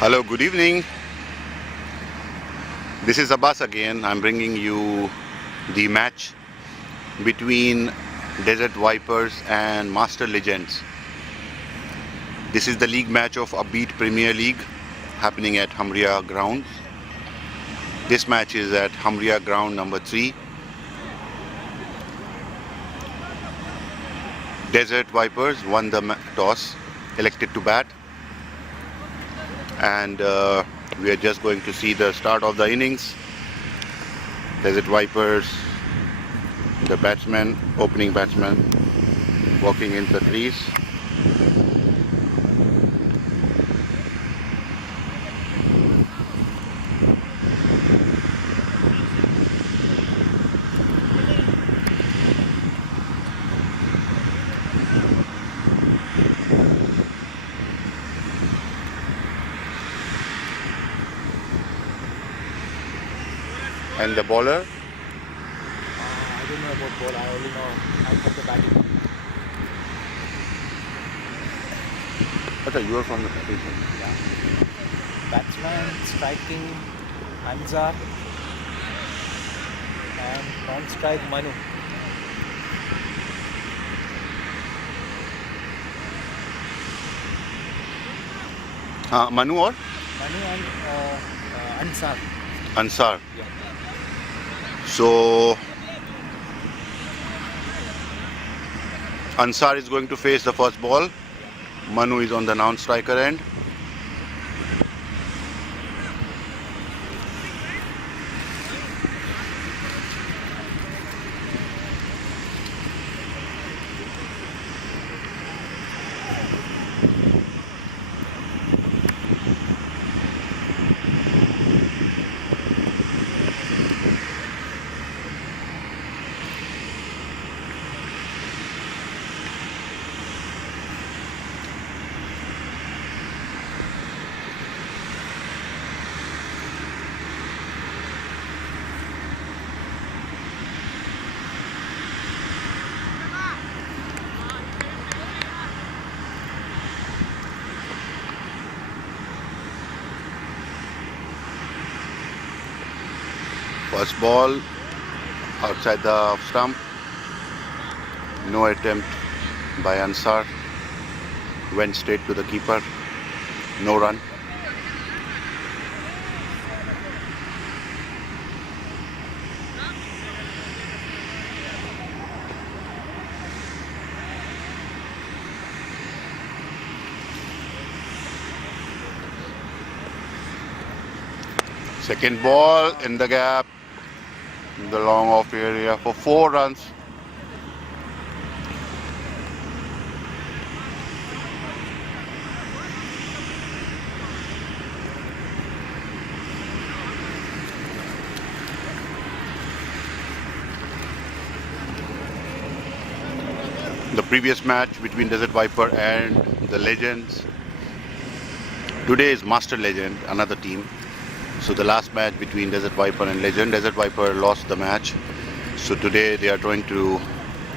Hello, good evening. This is Abbas again. I'm bringing you the match between Desert Vipers and Master Legends. This is the league match of Upbeat Premier League happening at Hamriyah grounds. This match is at Hamriyah ground number 3. Desert Vipers won the toss, elected to bat, and we are just going to see the start of the innings. Desert Vipers, the batsman, opening batsman, walking in the crease. And the bowler, I don't know about ball. I only know I got the batting. you are from the batting. Yeah. Batsman, striking, Ansar, and non-strike Manu. Manu or Manu and Ansar. Ansar. Yeah. So Ansar is going to face the first ball. Manu is on the non-striker end. First ball outside the off stump. No attempt by Ansar. Went straight to the keeper. No run. Second ball in the gap, in the long off area for 4 runs. The previous match between Desert Viper and the Legends. Today is Master Legend, another team. So the last match between Desert Viper and Legend, Desert Viper lost the match. So today they are trying to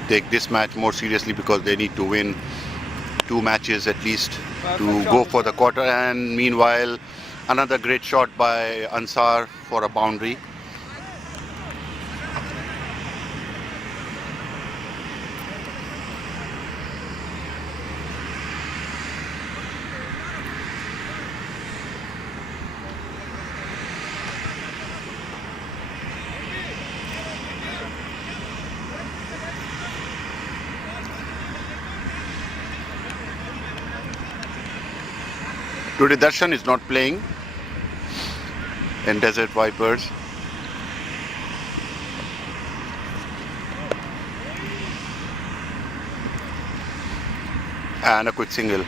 take this match more seriously because they need to win 2 matches at least to go for the quarter. And meanwhile, another great shot by Ansar for a boundary. Today Darshan is not playing in Desert Vipers. And a quick single.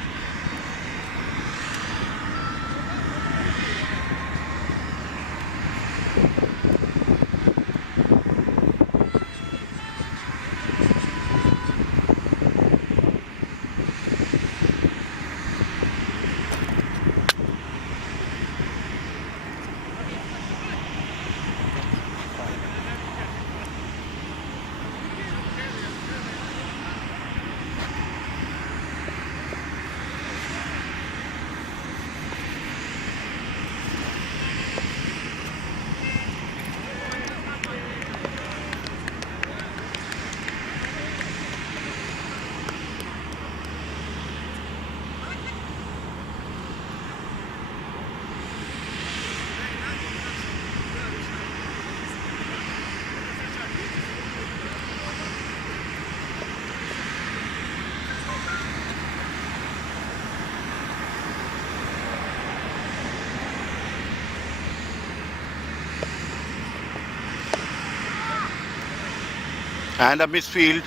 And a misfield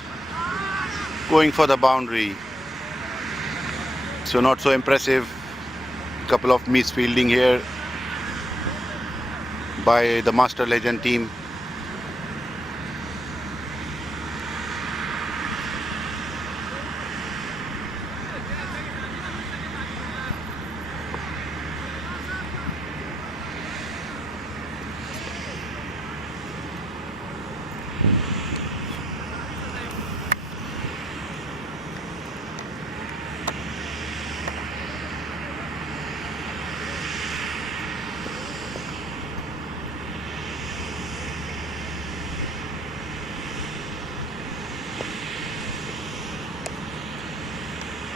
going for the boundary. So not so impressive. Couple of misfielding here by the Master Legend team.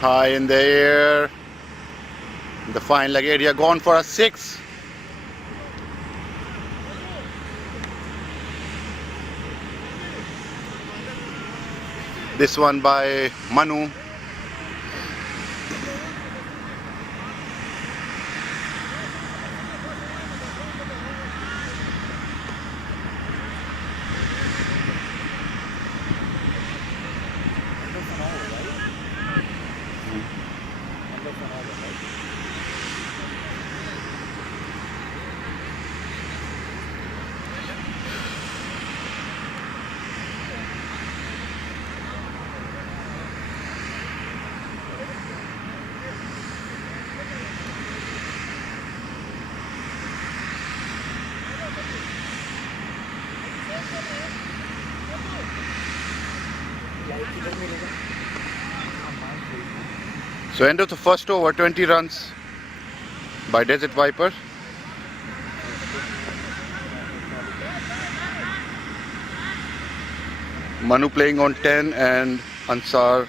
High in the air. The fine leg area gone for a 6. This one by Manu. So end of the first over, 20 runs by Desert Viper. Manu playing on 10 and Ansar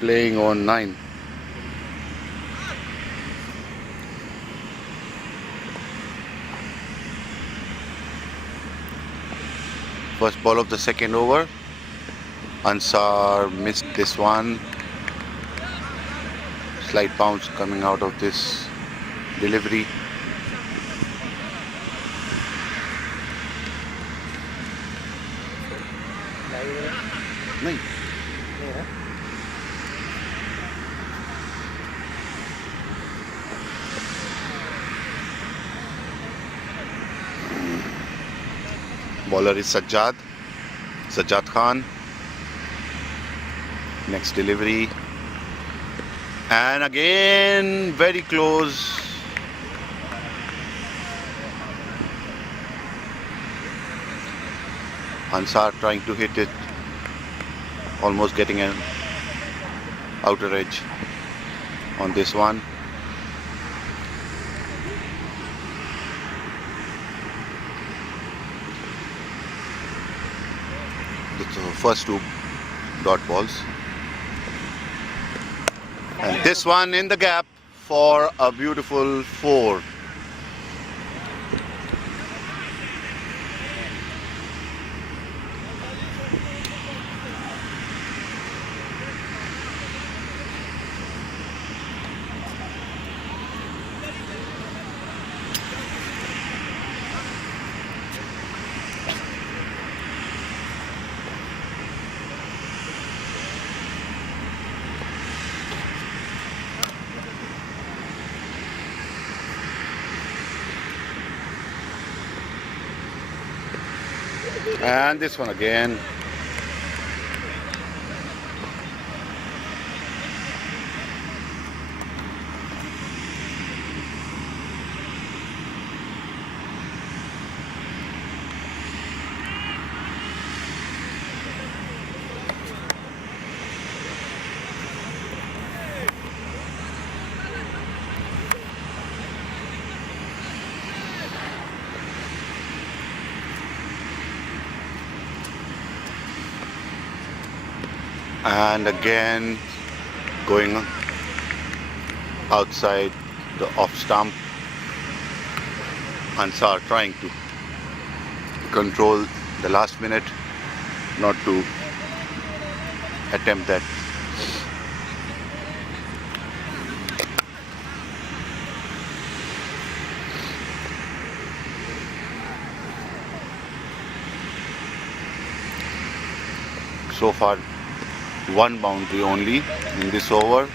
playing on 9. First ball of the second over. Ansar missed this one. Slight bounce coming out of this delivery. नहीं Bowler is Sajjad Khan. Next delivery. And again, very close. Ansar trying to hit it, almost getting an outer edge on this one. The first two dot balls. And this one in the gap for a beautiful 4. And this one again. And again going outside the off stump. Ansar trying to control the last minute, not to attempt that. So far, one boundary only in this over.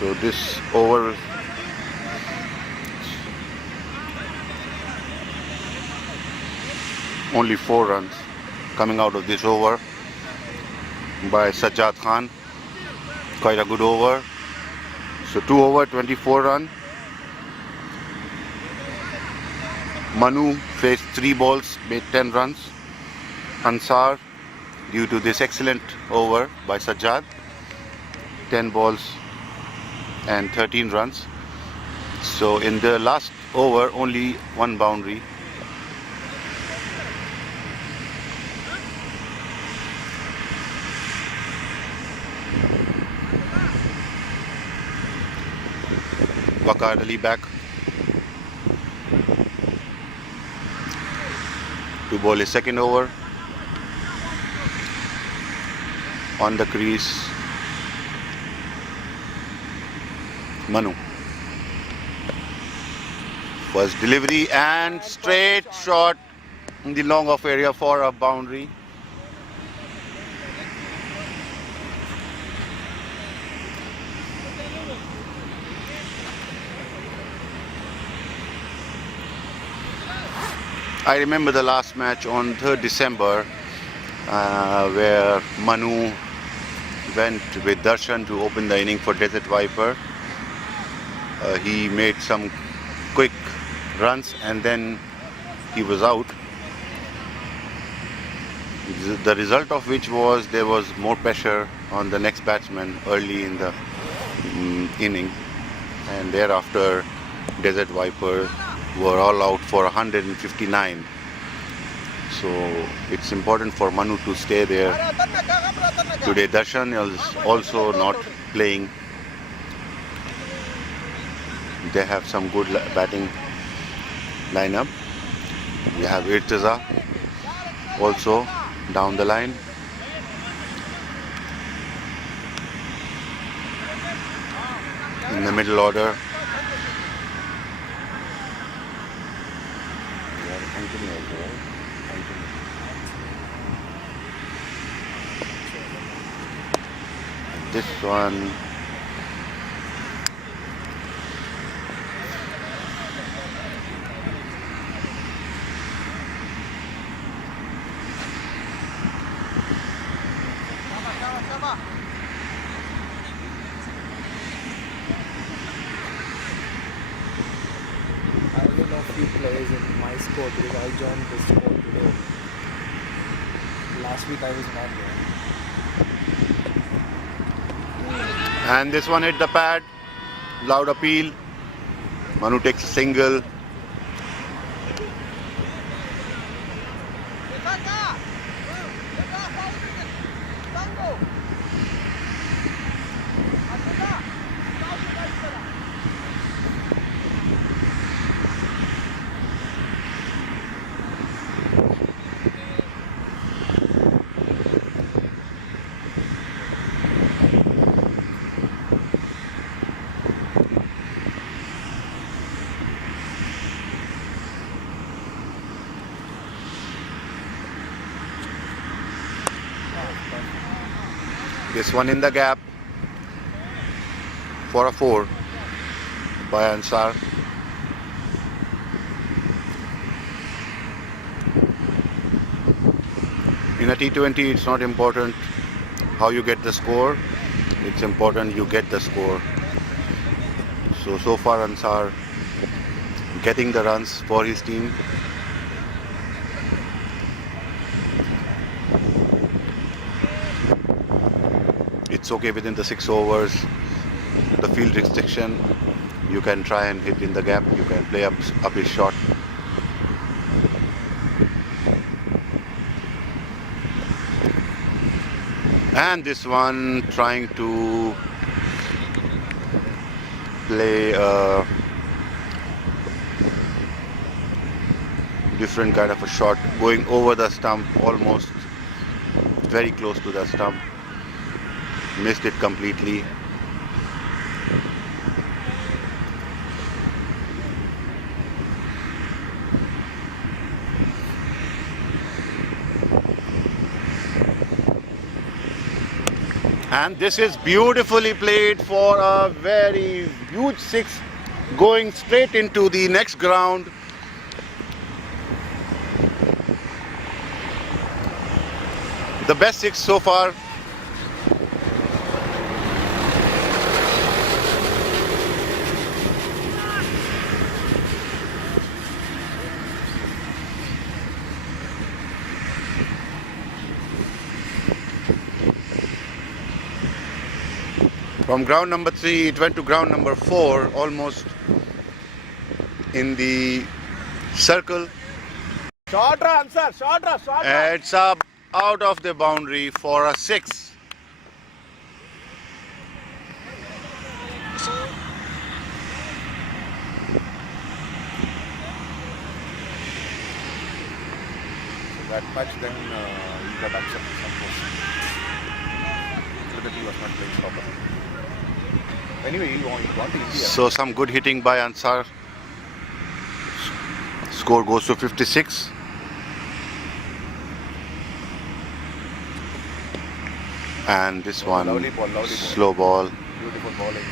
So this over only 4 runs coming out of this over by Ansar Khan. Quite a good over. So 2 over, 24 run. Manu faced 3 balls, made 10 runs. Ansar, due to this excellent over by Sajjad, 10 balls and 13 runs. So in the last over, only one boundary. Waqar Ali back to bowl his second over. On the crease, Manu. First delivery and straight shot in the long off area for a boundary. I remember the last match on 3rd December where Manu went with Darshan to open the inning for Desert Viper. He made some quick runs and then he was out. The result of which was there was more pressure on the next batsman early in the inning, and thereafter Desert Viper were all out for 159. So it's important for Manu to stay there. Today Darshan is also not playing. They have some good batting lineup. We have Irtaza also down the line. In the middle order, this one I only know a few players in my squad because I joined the squad today. Last week I was not there. and this one hit the pad. Loud appeal. Manu takes a single. This one in the gap for a 4 by Ansar. In a T20, it's not important how you get the score. It's important you get the score. So far Ansar getting the runs for his team. It's okay within the 6 overs. The field restriction, you can try and hit in the gap. You can play up his shot. And this one trying to play a different kind of a shot, going over the stump, almost very close to the stump. Missed it completely. And this is beautifully played for a very huge six, going straight into the next ground. The best six so far. From ground number 3, it went to ground number 4, almost in the circle. Short run, Ansar. Short run. It's up out of the boundary for a 6. That much then he got accepted some course. So that he was not playing properly. Anyway, he won to India. So some good hitting by Ansar. Score goes to 56. And this one, Lovely ball. slow ball. Beautiful bowling.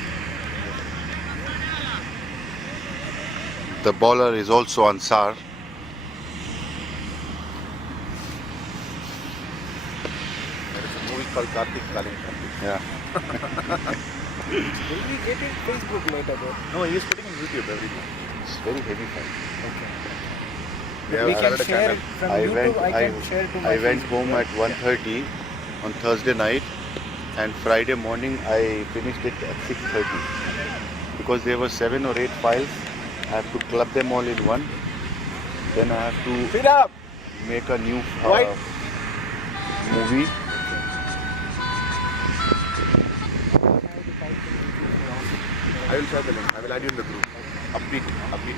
The bowler is also Ansar. There is a movie called Karthik Calling Karthik. Yeah. Will we get it Facebook later though? No, he is putting on YouTube everything. It's very heavy fight. Okay. They We have can started a share channel. from I YouTube. went, I can share to my I went Facebook. home at 1:30 on Thursday night, and Friday morning I finished it at 6:30 because there were 7 or 8 files. I have to club them all in one. Then I have to Sit up. make a new Right. movie. I will share the link. I will add you in the group. Upbeat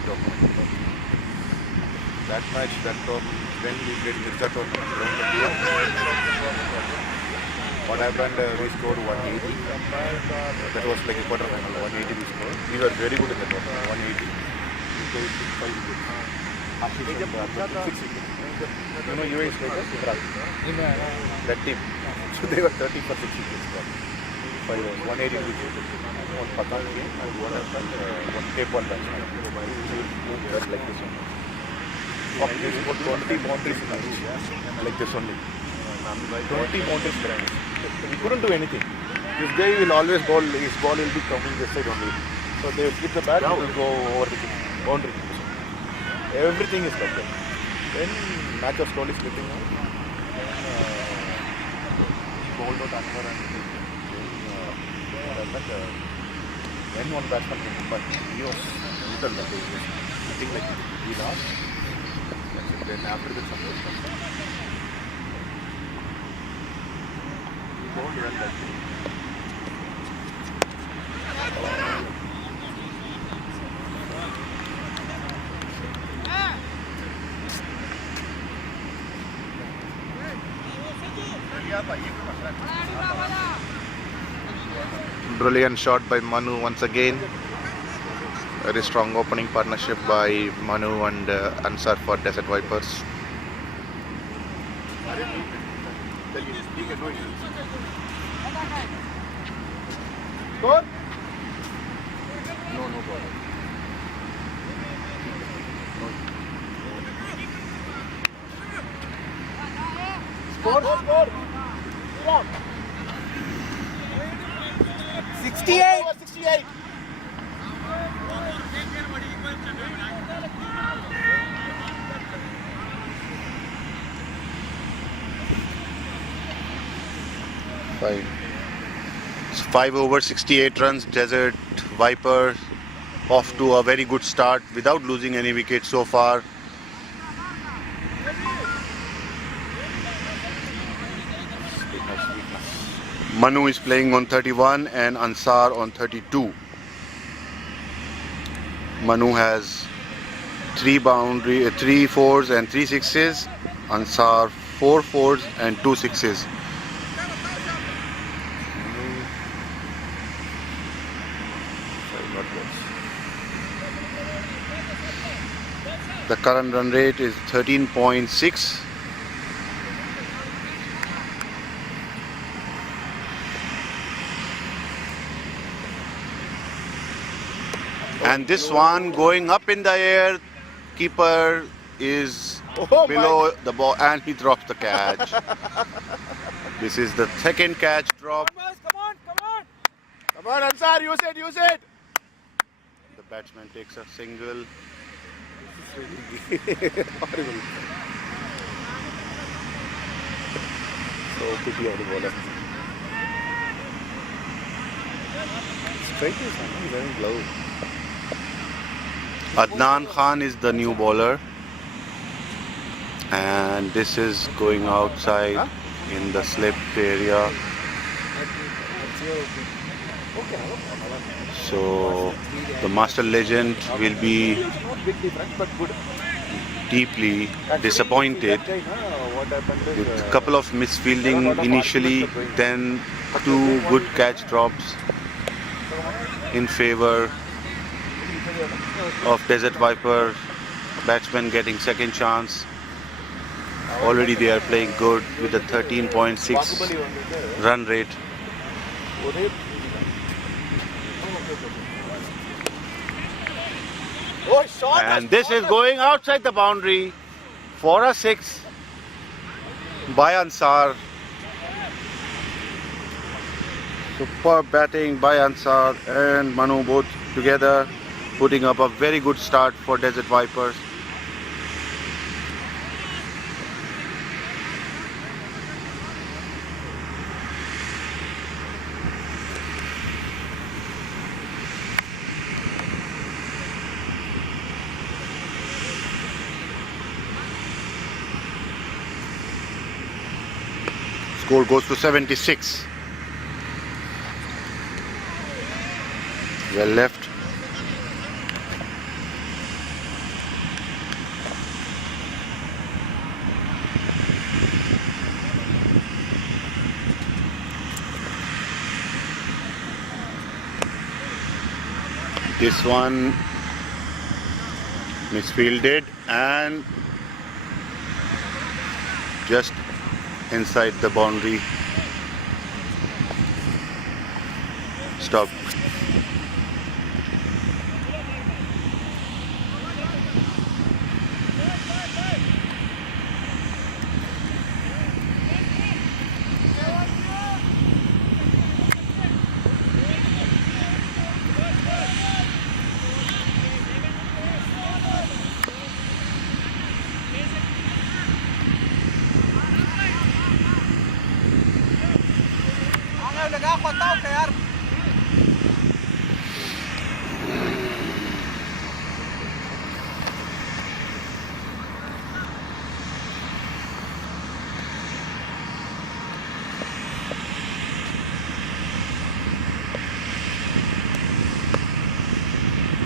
document. That match, that when we played Mirza tournament, what happened, we scored 180. That was like a quarter final, 180 we scored. We were very good in the tournament, 180. We played 5 wickets. 6 wickets. You know UAE strikers? That team. So they were 30 for 6 wickets. 5 overs, 180 wickets. One Pathan game and one tape ball batsman. Just like this one. They scored 20 boundaries in the match. Like this only. 20 boundaries behind. We couldn't do anything. This guy will always bowl, his ball will be coming this side only. So they will flip the bat, it will go over the boundary. Everything is like that. Then match was slowly slipping out. Then bowled out Ansar and when one batsman came, but he was brutal that day. I think like he lost. That's it. Then after that, something comes up. He bowled well that day. Brilliant shot by Manu once again. Very strong opening partnership by Manu and Ansar for Desert Vipers. Score? No ball. Score. 68. 68. Five. 5 over 68 runs. Desert Viper off to a very good start without losing any wickets so far. Manu is playing on 31 and Ansar on 32. Manu has 3 fours and 3 sixes. Ansar 4 fours and 2 sixes. The current run rate is 13.6. And this one going up in the air. Keeper is Oh below the ball and he drops the catch. This is the second catch drop. Come on, come on! Come on, Ansar, use it, use it! The batsman takes a single. Horrible. So pity of the bowler. Straight is he's wearing gloves. Adnan Khan is the new bowler. And this is going outside in the slip area. So the master legend will be Not big difference, but good. deeply disappointed with a couple of misfielding initially, then two good catch drops in favor of Desert Viper. Batsmen getting second chance. Already they are playing good with a 13.6 run rate. Oh, shot! And this is going outside the boundary for a 6 by Ansar. Superb batting by Ansar and Manu both together, putting up a very good start for Desert Vipers. Score goes to 76. Well left. This one misfielded and just inside the boundary. Stop.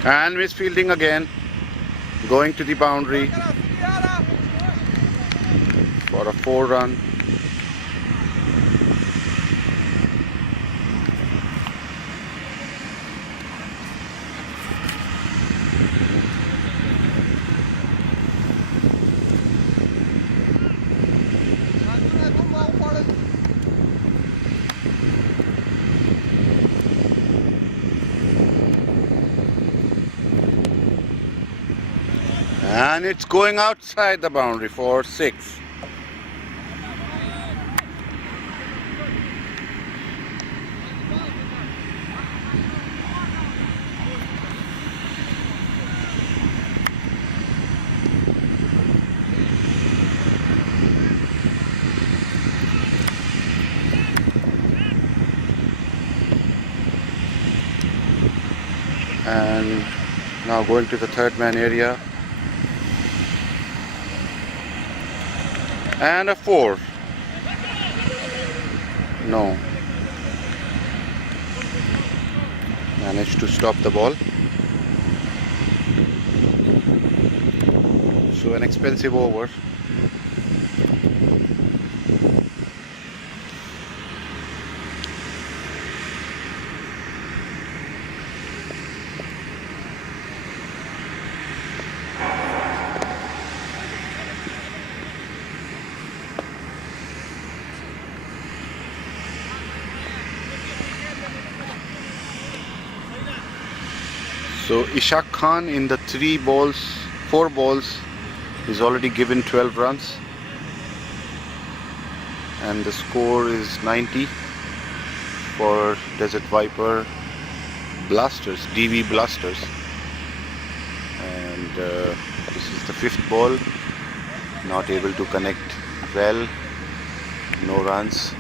And misfielding again, going to the boundary for a 4-run. And it's going outside the boundary for 6. And now going to the third man area. And a 4. No. Managed to stop the ball. So an expensive over. So Ishaq Khan in the 4 balls is already given 12 runs, and the score is 90 for Desert Viper Blasters, DV Blasters. And this is the 5th ball, not able to connect well, no runs.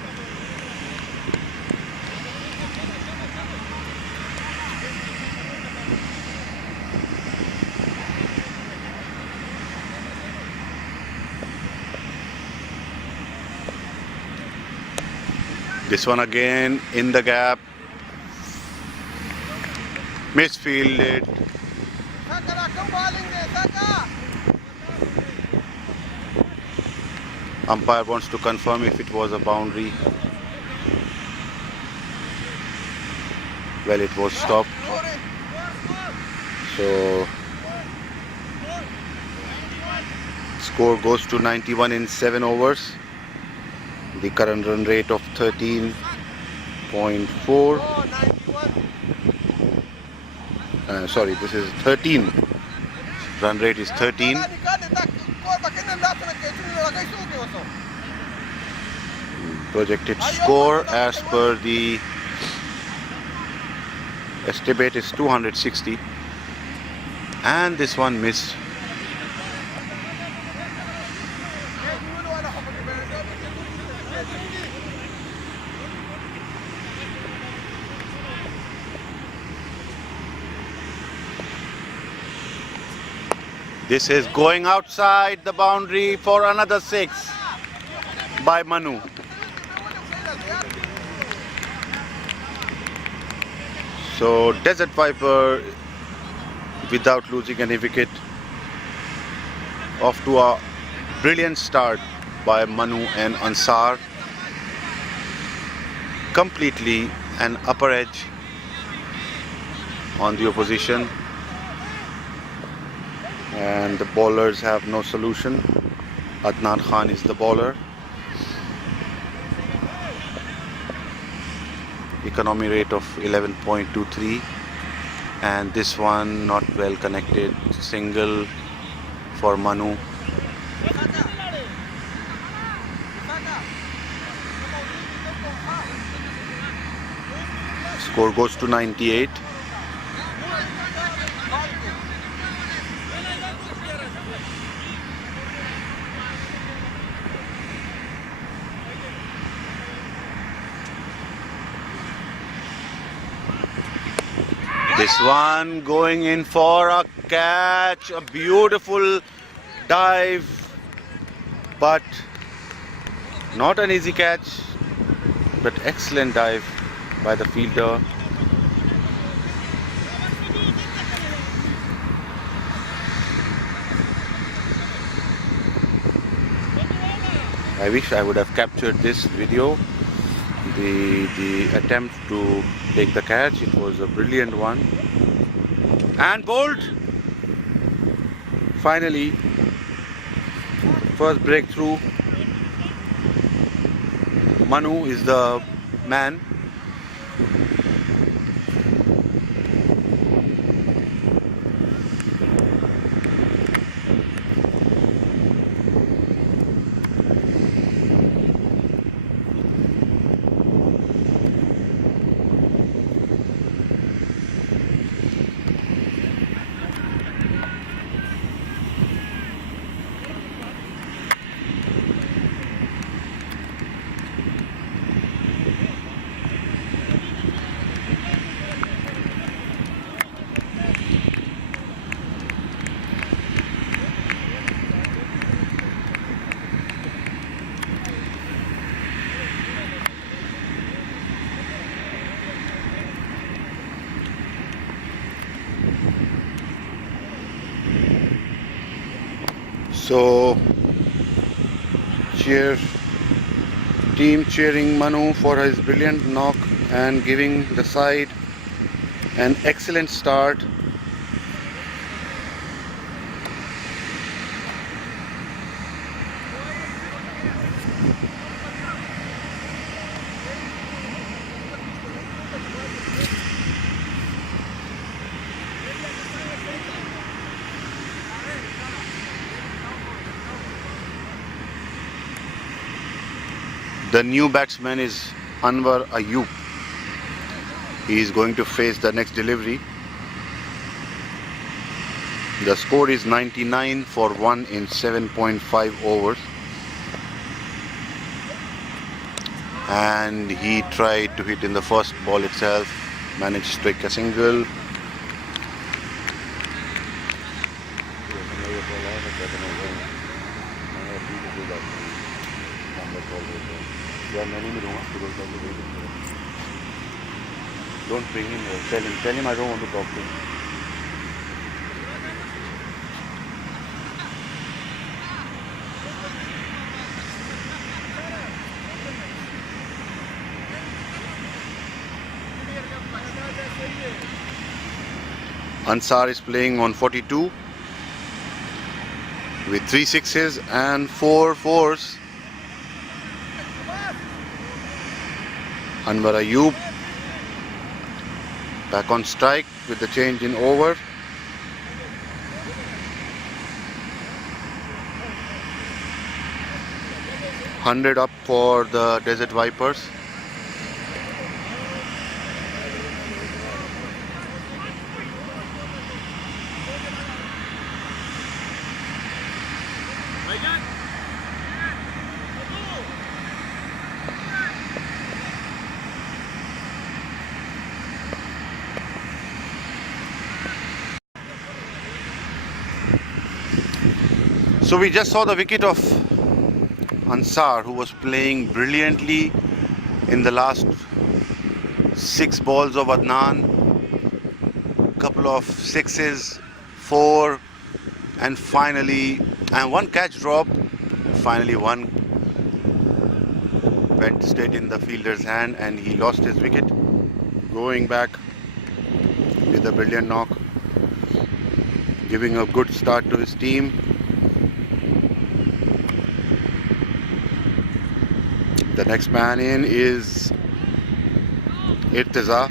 This one again in the gap, misfielded. Umpire wants to confirm if it was a boundary. Well, it was stopped. So score goes to 91 in 7 overs. The current run rate of 13.4. Sorry, this is 13. Run rate is 13. Projected score as per the estimate is 260, and this one missed. This is going outside the boundary for another 6 by Manu. So Desert Viper, without losing any wicket, off to a brilliant start by Manu and Ansar. Completely an upper edge on the opposition, and the bowlers have no solution. Ansar Khan is the bowler. Economy rate of 11.23, and this one not well connected, single for Manu. Score goes to 98. This one going in for a catch, a beautiful dive, but not an easy catch, but excellent dive by the fielder. I wish I would have captured this video. The attempt to take the catch, it was a brilliant one, and bowled. Finally, first breakthrough. Manu is the man. So team cheering Manu for his brilliant knock and giving the side an excellent start. The new batsman is Anwar Ayub. He is going to face the next delivery. The score is 99 for 1 in 7.5 overs. And he tried to hit in the first ball itself, managed to take a single. Don't bring him here. Tell him I don't want to talk to him. Ansar is playing on 42 with 3 sixes and 4 fours. Anwar Ayub back on strike with the change in over. $100 up for the Desert Vipers. So we just saw the wicket of Ansar, who was playing brilliantly in the last 6 balls of Adnan. Couple of sixes, 4, and finally, and 1 catch drop. Finally, 1 went straight in the fielder's hand, and he lost his wicket. Going back with a brilliant knock, giving a good start to his team. The next man in is Irtiza.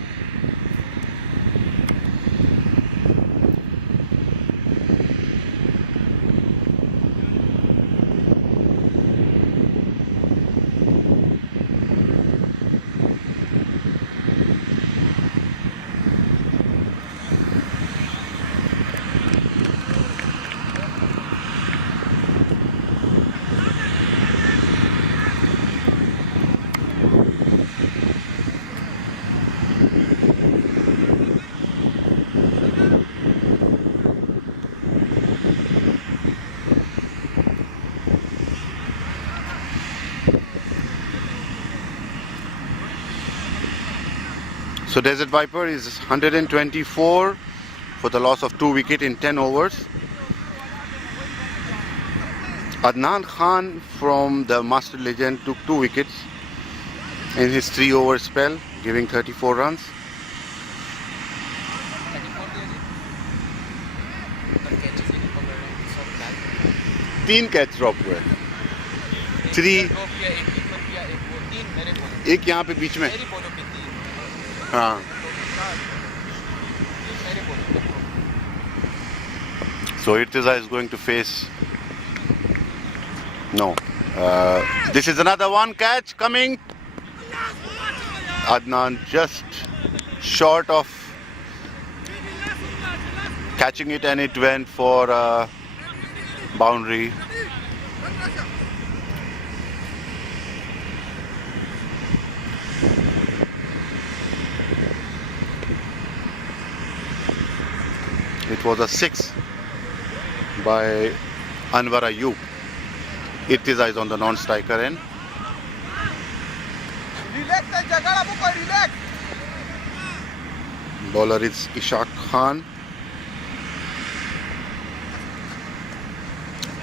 So Desert Viper is 124 for the loss of 2 wickets in 10 overs. Ansar Khan from the Master Legend took 2 wickets in his 3-over spell, giving 34 runs. तीन catch drop हुए, 3 एक यहाँ पे बीच में. हाँ. So Irtiza is going to face. No. This is another 1 catch coming. Adnan just short of catching it, and it went for a boundary. It was a 6 by Anwar Ayub. Irtiza is on the non-striker end. Bowler is Ansar Khan.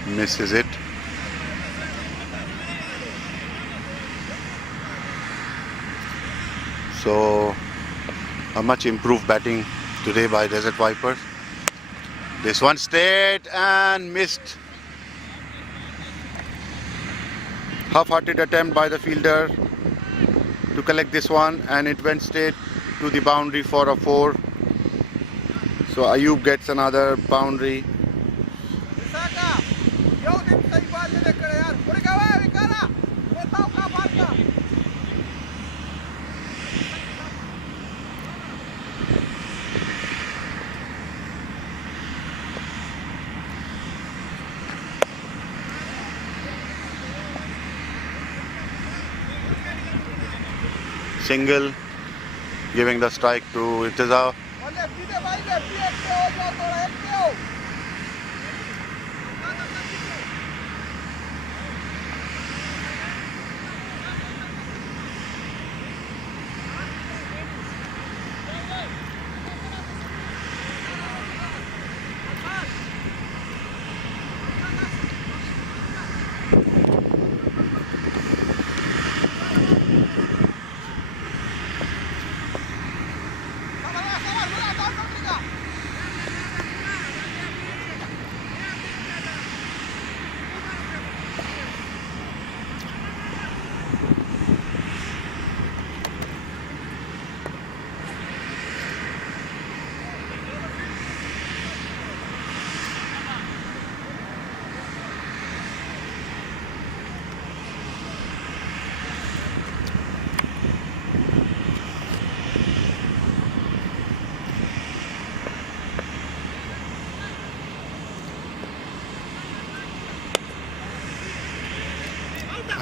Misses it. So a much improved batting today by Desert Vipers. This one straight and missed. Half-hearted attempt by the fielder to collect this one, and it went straight to the boundary for a 4. So Ayub gets another boundary. Single, giving the strike to Irtaza.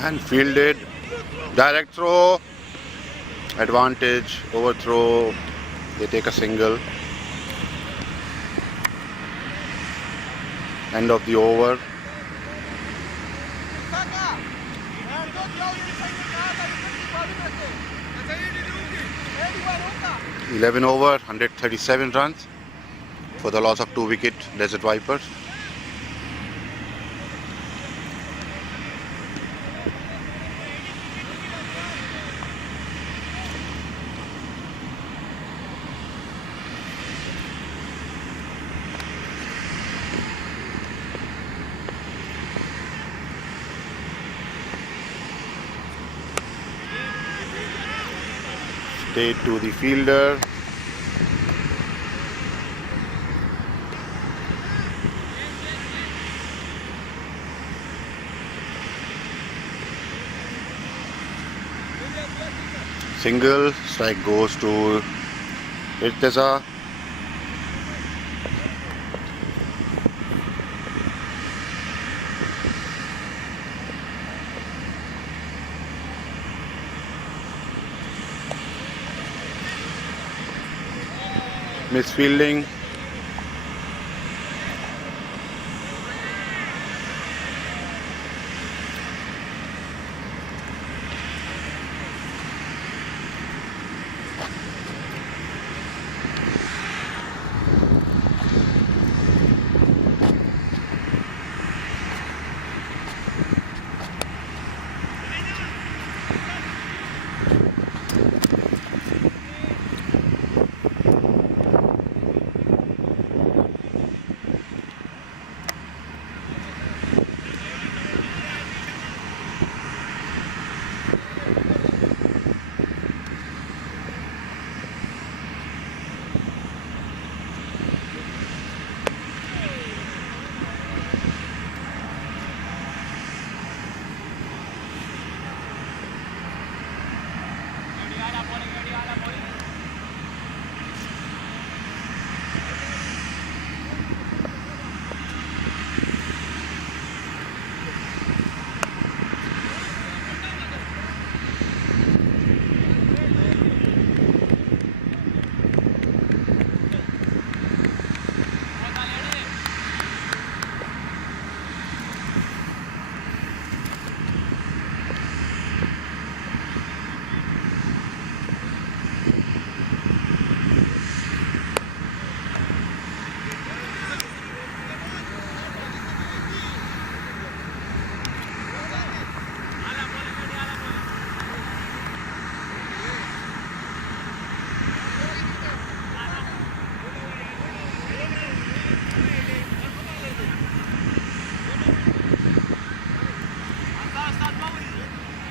And fielded, direct throw, advantage, overthrow, they take a single. End of the over. (11 over, 137 runs for the loss of 2 wicket Desert Vipers. Straight to the fielder. Single, strike goes to Irtaza. Misfielding.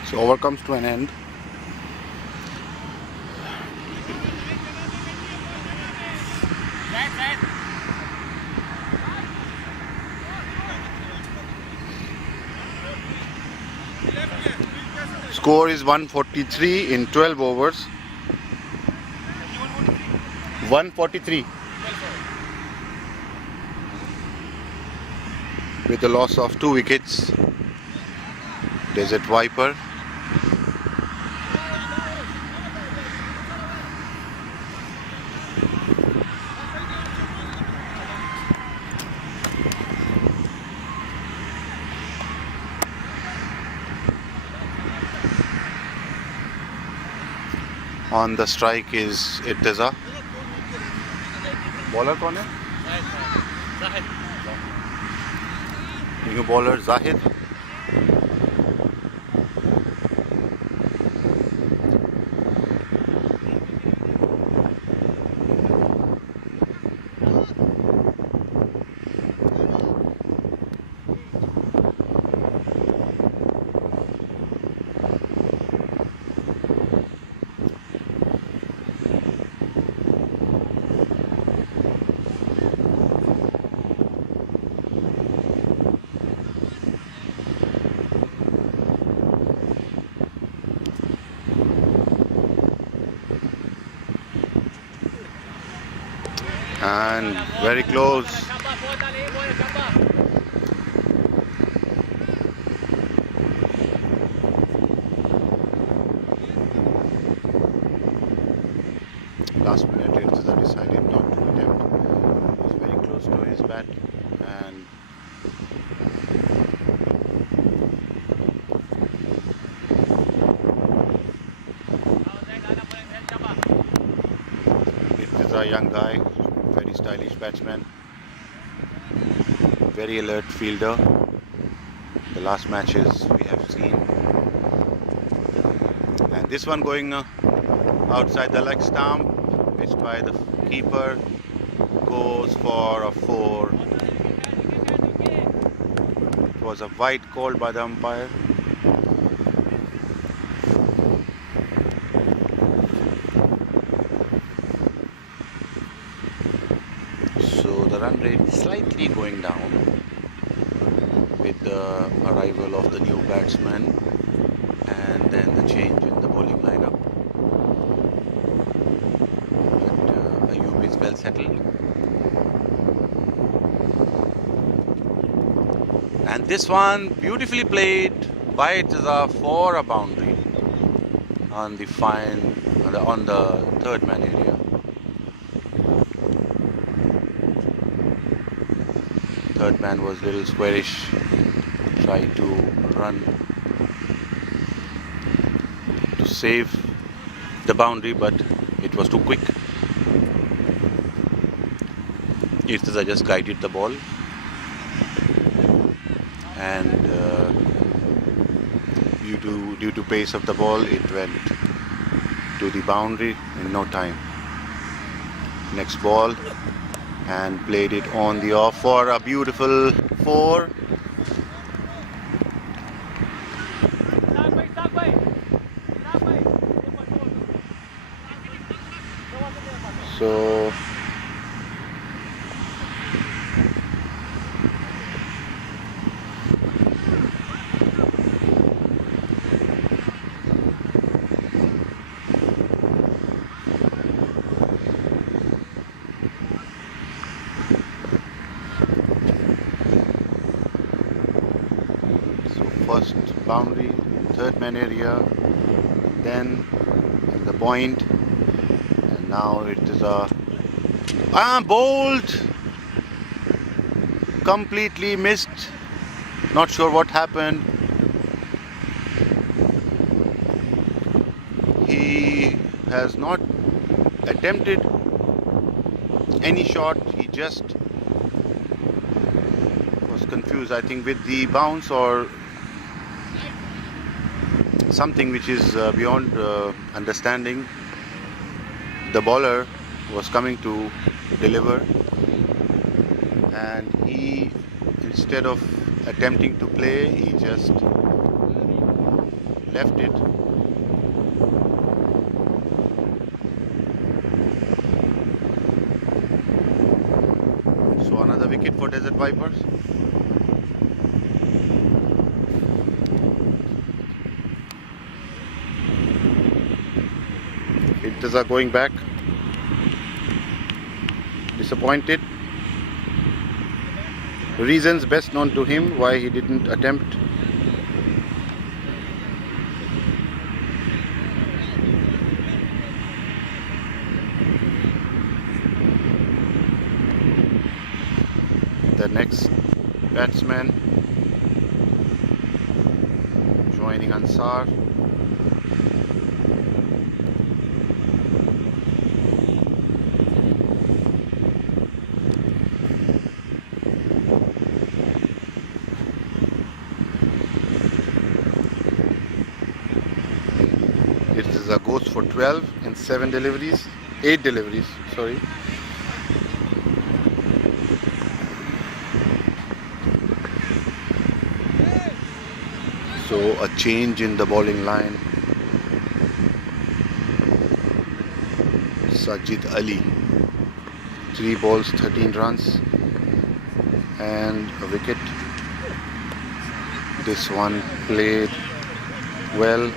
So over comes to an end. Score is 143 in 12 overs. 143 with a loss of 2 wickets. Desert Viper. On the strike is Irtiza. Bowler कौन है? New bowler Zahid. And very close. Last minute Irtiza decided not to attempt. He was very close to his bat and Irtiza, a young guy, very stylish batsman, very alert fielder. The last matches we have seen, and this one going outside the leg stump, missed by the keeper, goes for a 4. It was a wide called by the umpire. So the run rate slightly going down with the arrival of the new batsman and then the change in the bowling lineup. But Ayub is well settled. And this one beautifully played by Irtiza for a boundary on the on the third man area. Third man was a little squarish, tried to run to save the boundary, but it was too quick. Irtiza just guided the ball, and due to pace of the ball, it went to the boundary in no time. Next ball, and played it on the off for a beautiful 4. So first boundary, third man area, then the point, and now it is a bowled, completely missed. Not sure what happened. He has not attempted any shot. He just was confused, I think, with the bounce or something which is beyond understanding. The bowler was coming to deliver, and he, instead of attempting to play, he just left it. So another wicket for Desert Vipers. Irtiza going back, disappointed. Reasons best known to him why he didn't attempt. The next batsman joining Ansar. Hamza goes for 12 in 7 deliveries, 8 deliveries, sorry. So a change in the bowling line. Sajid Ali, 3 balls, 13 runs and a wicket. This one played well.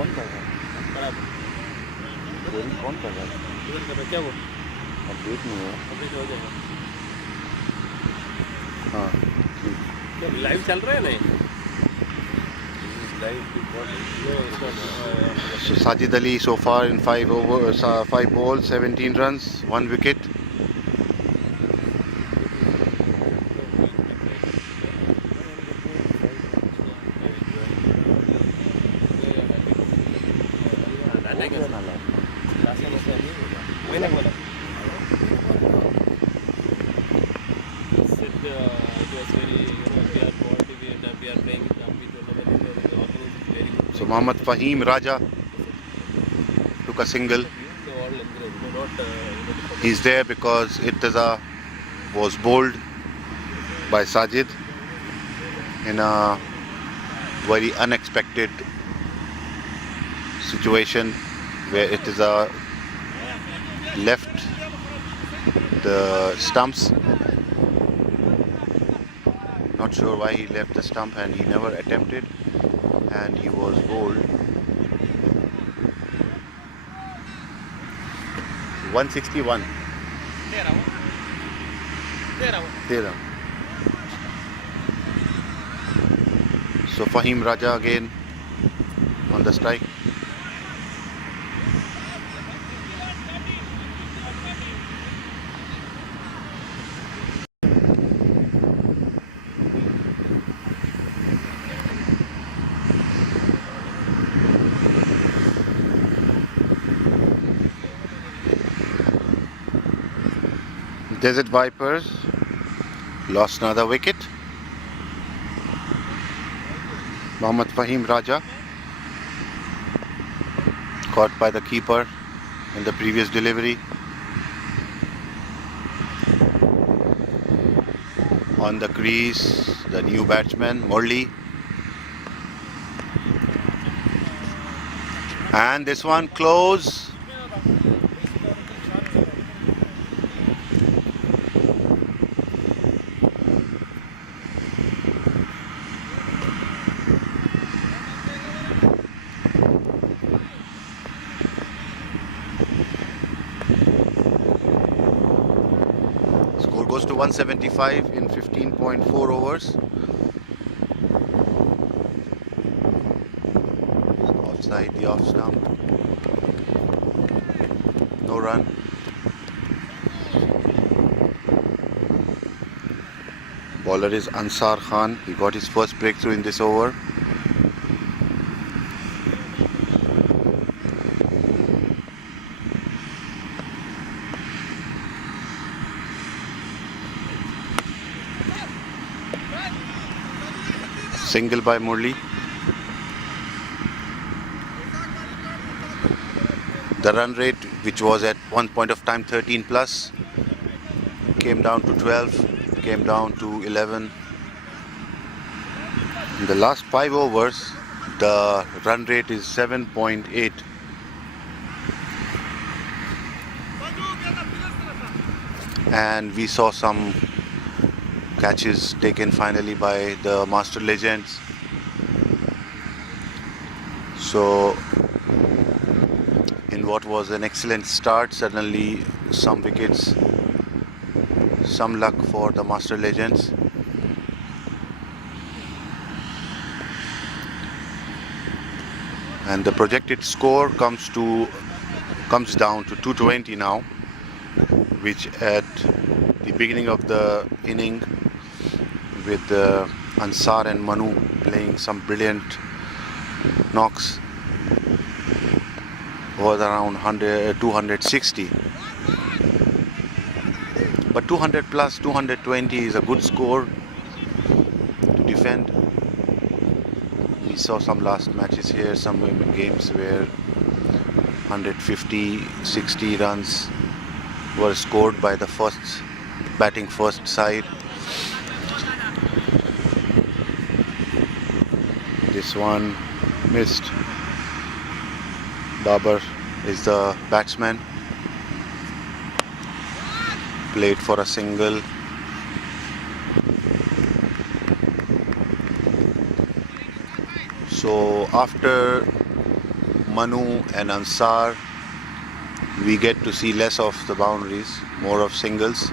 कौन कर रहा है? कौन कर रहा है? इधर कर रहा क्या वो? अपडेट नहीं हुआ। अपडेट हो जाएगा। हाँ, क्या लाइव चल रहा है नहीं? so Sajid Ali so far in 5 balls, 17 runs, 1 wicket. So Mohammad Fahim Raja took a single. He's there because Irtaza was bowled by Sajid in a very unexpected situation where Irtaza left the stumps. Not sure why he left the stump and he never attempted, and he was bowled. 161. 13. So Fahim Raja again on the strike. Desert Vipers lost another wicket. Mohammad Fahim Raja caught by the keeper in the previous delivery. On the crease, the new batsman Murli. And this one close. Score goes to 175 in 15.4 overs. Offside, the off stump. No run. Bowler is Ansar Khan. He got his first breakthrough in this over. Single by Murli. The run rate, which was at one point of time 13 plus, came down to 12, came down to 11. In the last 5 overs, the run rate is 7.8. And we saw some catches taken finally by the master legends. So in what was an excellent start, suddenly some wickets, some luck for the master legends. And the projected score comes down to 220 now, which at the beginning of the inning, with Ansar and Manu playing some brilliant knocks, was around 260. But 200 plus 220 is a good score to defend. We saw some last matches here, some games where 150, 60 runs were scored by the batting first side. This one missed. Babar is the batsman. Played for a single. So after Manu and Ansar, we get to see less of the boundaries, more of singles.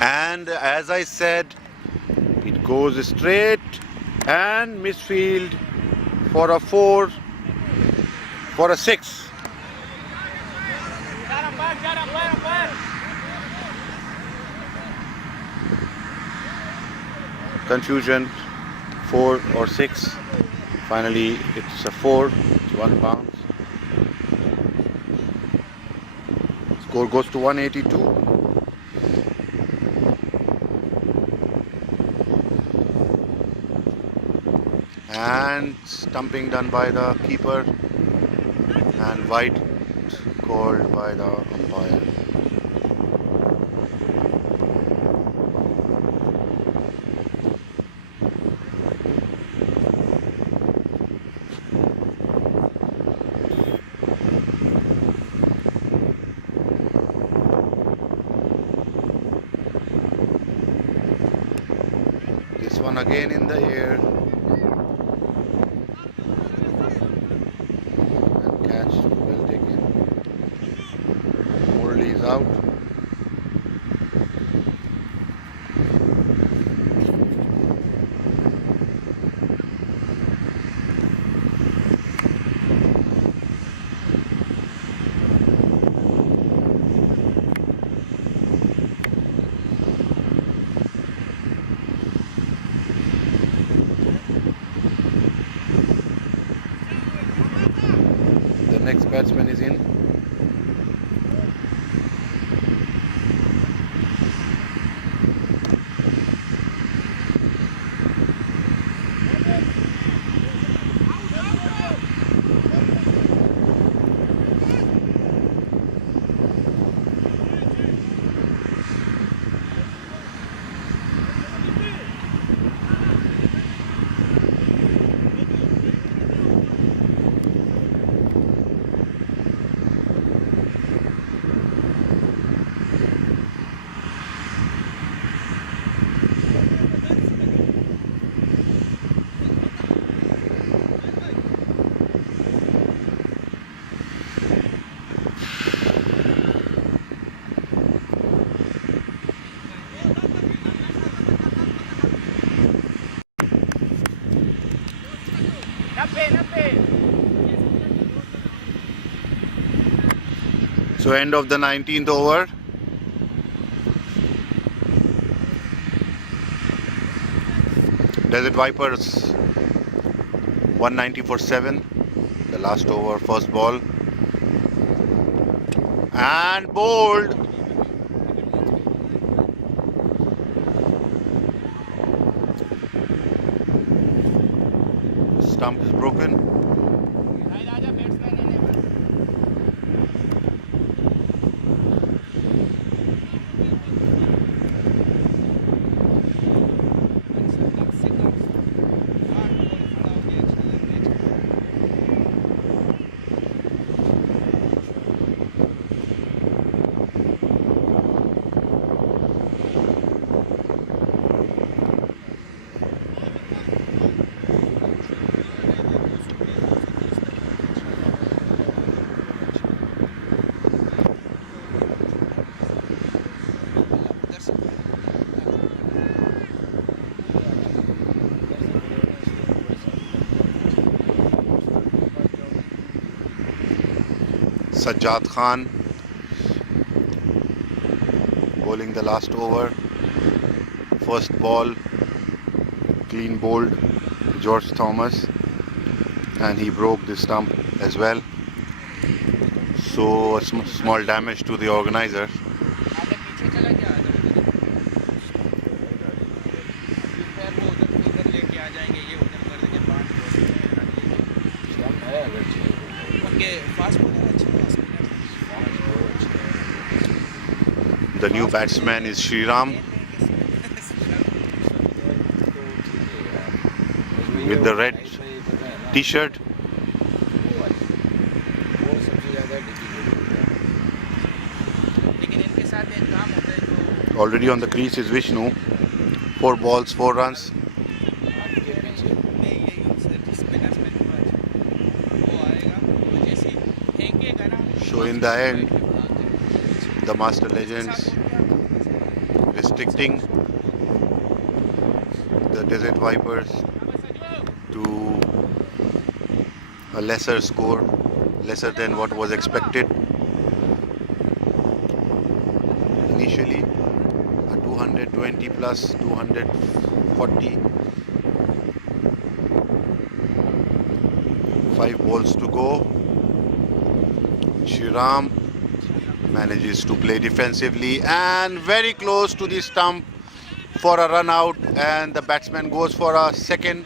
And as I said, it goes straight and misfield for a 4, for a 6. Confusion, 4 or 6. Finally, it's a 4. It's 1 bounce. Score goes to 182. And stumping done by the keeper, and wide called by the umpire. This one again in the air. Catch well taken. Morley is out. The next batsman is in. So end of the 19th over. Desert Vipers 190 for 7. The last over, first ball. And bowled. Stump is broken. Ansar Khan bowling the last over. First ball, clean bowled George Thomas, and he broke the stump as well. So a small damage to the organizer. The new batsman is Shriram with the red t-shirt. Already on the crease is Vishnu. 4 balls, 4 runs. So in the end, the Master Legends restricting the Desert Vipers to a lesser score, lesser than what was expected. Initially, a 220 plus 240. 5 balls to go. Shriram manages to play defensively and very close to the stump for a run out, and the batsman goes for a second.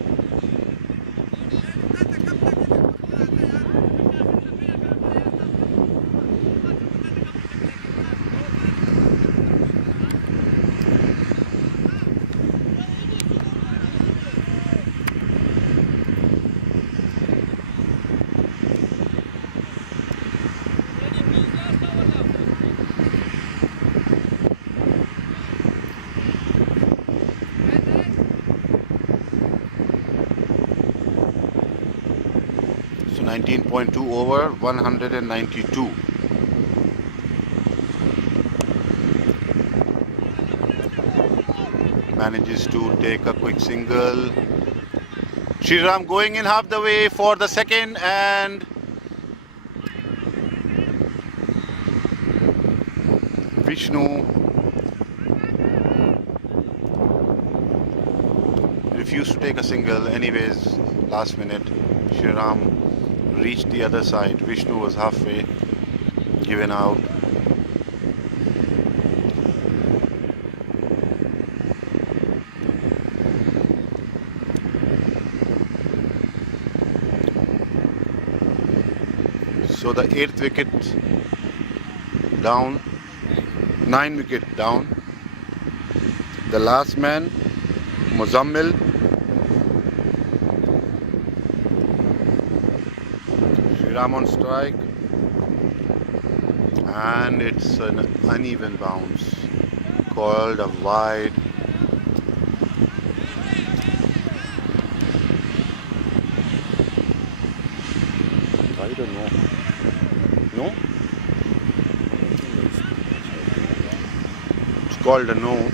So 19.2 over, 192. Manages to take a quick single. Shriram going in half the way for the second, and Vishnu refused to take a single. Anyways, last minute, Shriram reached the other side. Vishnu was halfway, given out. So the 8th wicket down, 9 wicket down. The last man, Muzammil. Shriram on strike, and it's an uneven bounce, called a wide. I don't know. No? It's called a no.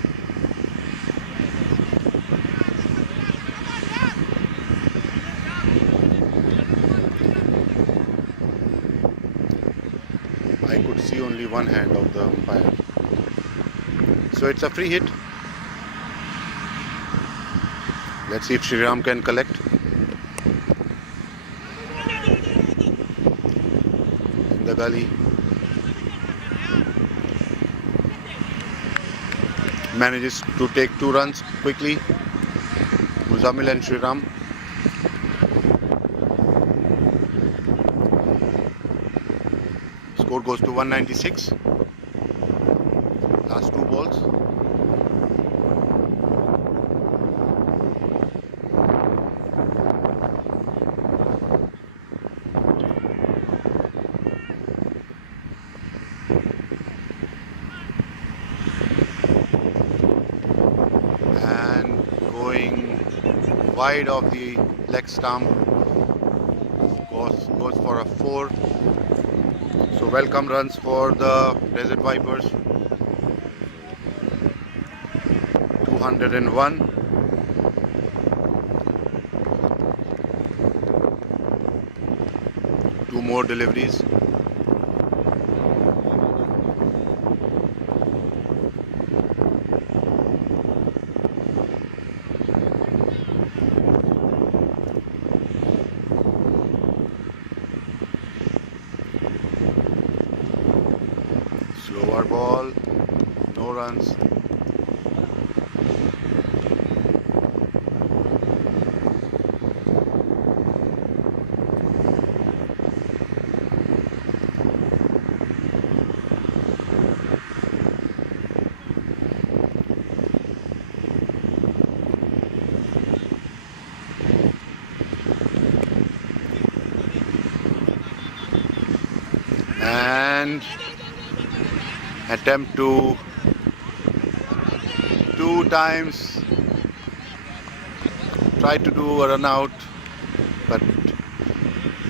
I could see only one hand of the umpire. So it's a free hit. Let's see if Shriram can collect. In the gully. Manages to take 2 runs quickly. Muzammil and Shriram. Score goes to 196. Last 2 balls. And going wide of the leg stump, goes for a 4. So welcome runs for the Desert Vipers. 201. Two more deliveries. Slower ball, no runs. and attempt to 2 times try to do a run out but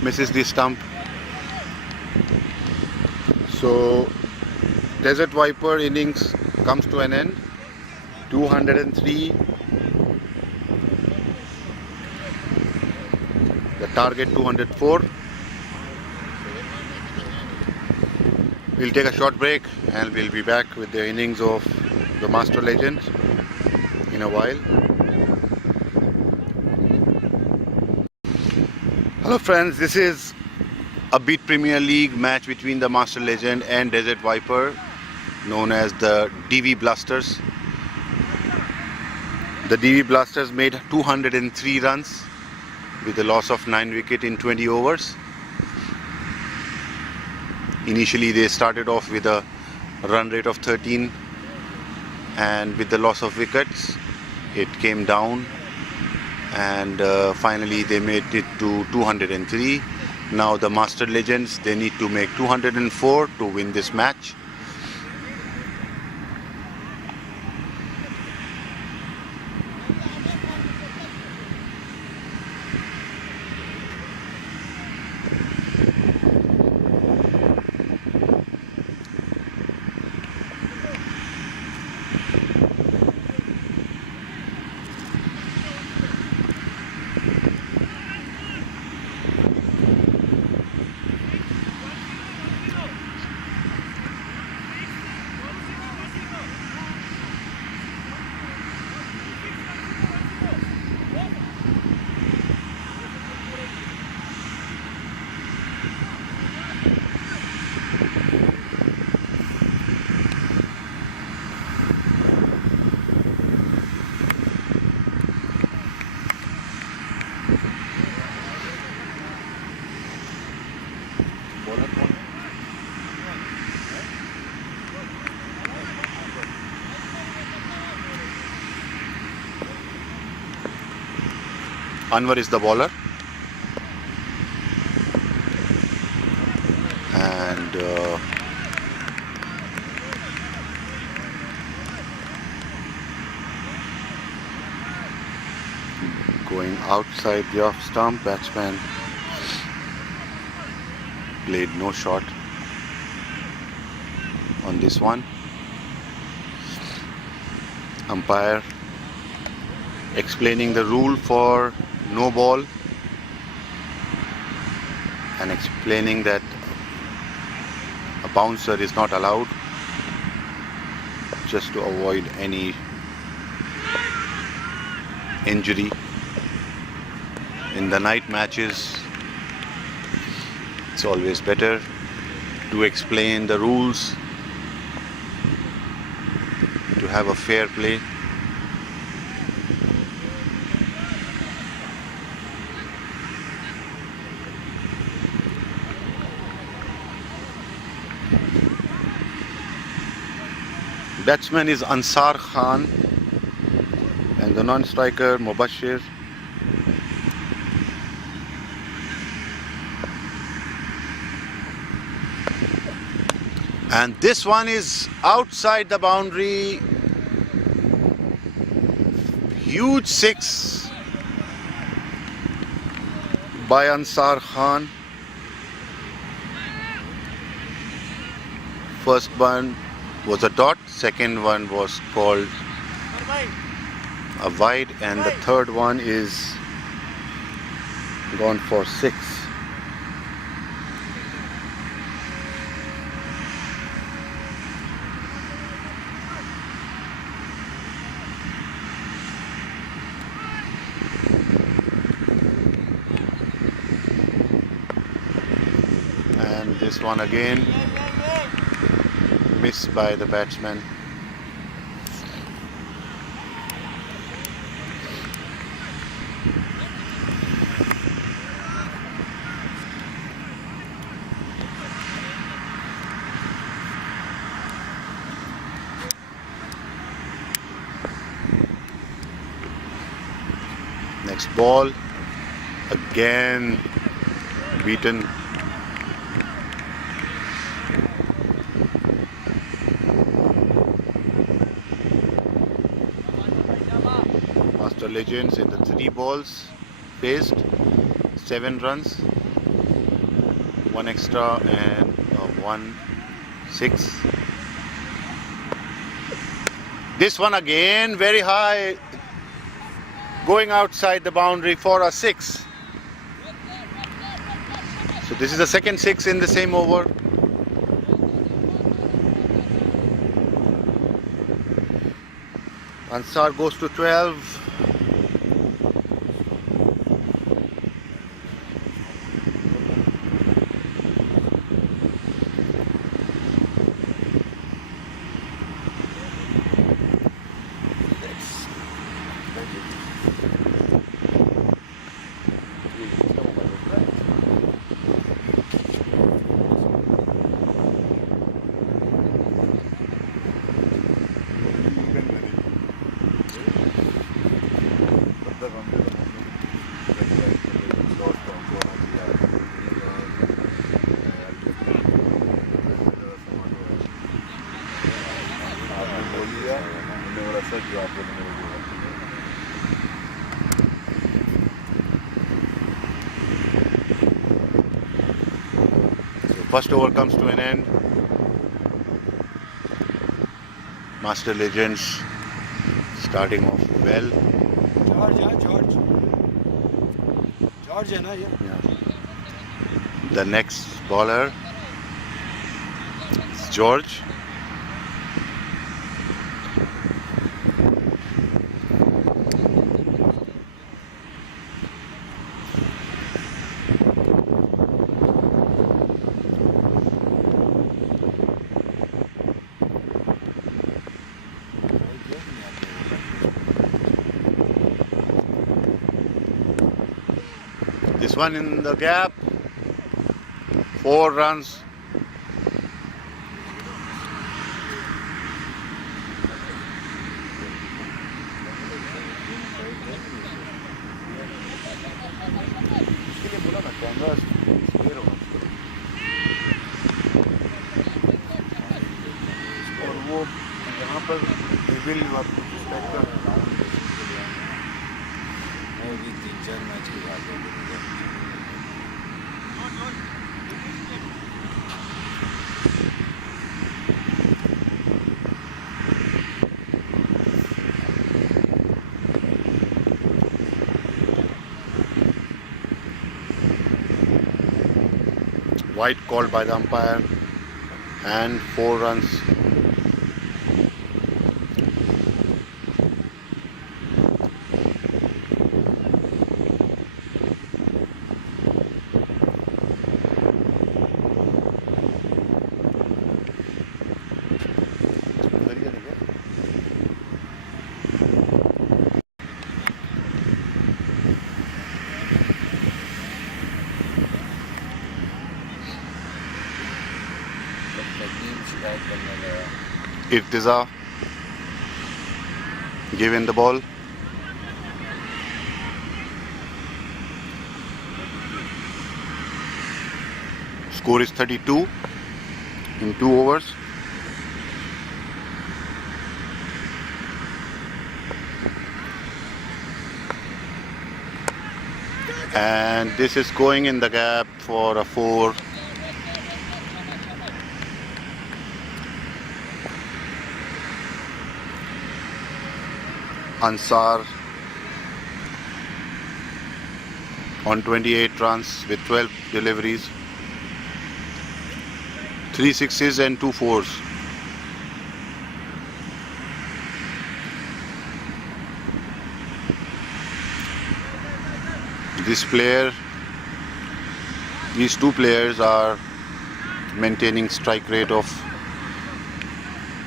misses the stump. So Desert Viper innings comes to an end. 203. The target 204. We'll take a short break and we'll be back with the innings of the Master Legends in a while. Hello friends, this is Upbeat Premier League match between the Master Legend and Desert Viper, known as the DV Blasters. The DV Blasters made 203 runs with a loss of 9 wickets in 20 overs. Initially they started off with a run rate of 13, and with the loss of wickets it came down, and finally they made it to 203. Now the Master Legends, they need to make 204 to win this match. Anwar is the bowler, and going outside the off stump. Batsman played no shot on this one. Umpire explaining the rule for no ball and explaining that a bouncer is not allowed, just to avoid any injury. In the night matches, it's always better to explain the rules, to have a fair play. Batsman is Ansar Khan and the non-striker Mubashir. And this one is outside the boundary. Huge six by Ansar Khan. First one was a dot, second one was called a wide, and the third one is gone for 6. And this one again missed by the batsman. Next ball, again beaten. Legends in the 3 balls faced, 7 runs, 1 extra and 1 6. This one again very high, going outside the boundary for a 6. So this is the second 6 in the same over. Ansar goes to 12. First over comes to an end. Master Legends starting off well. George है ना ये? The next bowler is George. This one in the gap, 4 runs. और वो यहाँ पर will वो भी 3-4 match की बात है। Wide called by the umpire and 4 runs. Irtiza given the ball. Score is 32 in 2 overs. And this is going in the gap for a 4. Ansar on 28 runs with 12 deliveries, 3 sixes and 2 fours. These two players are maintaining strike rate of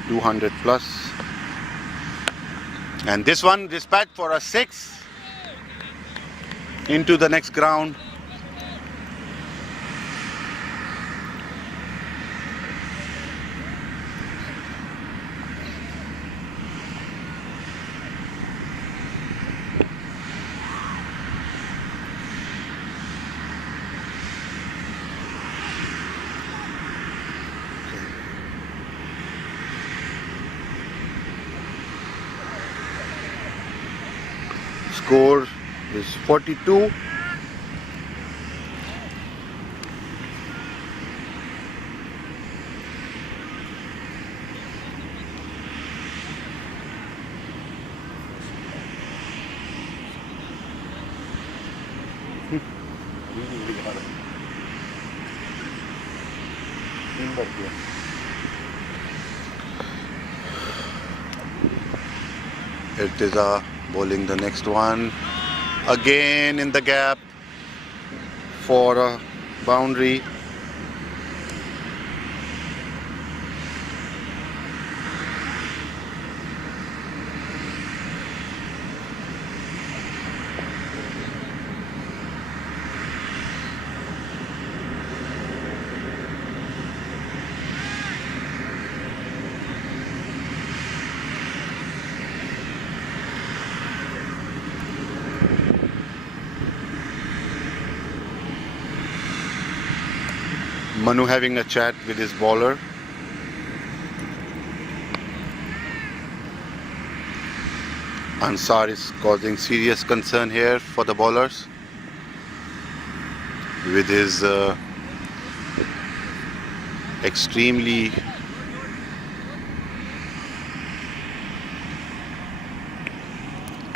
200 plus. And this one dispatched for a 6 into the next ground. score is 42. Irtiza bowling the next one. Again in the gap for a boundary. Manu having a chat with his bowler. Ansar is causing serious concern here for the bowlers with his extremely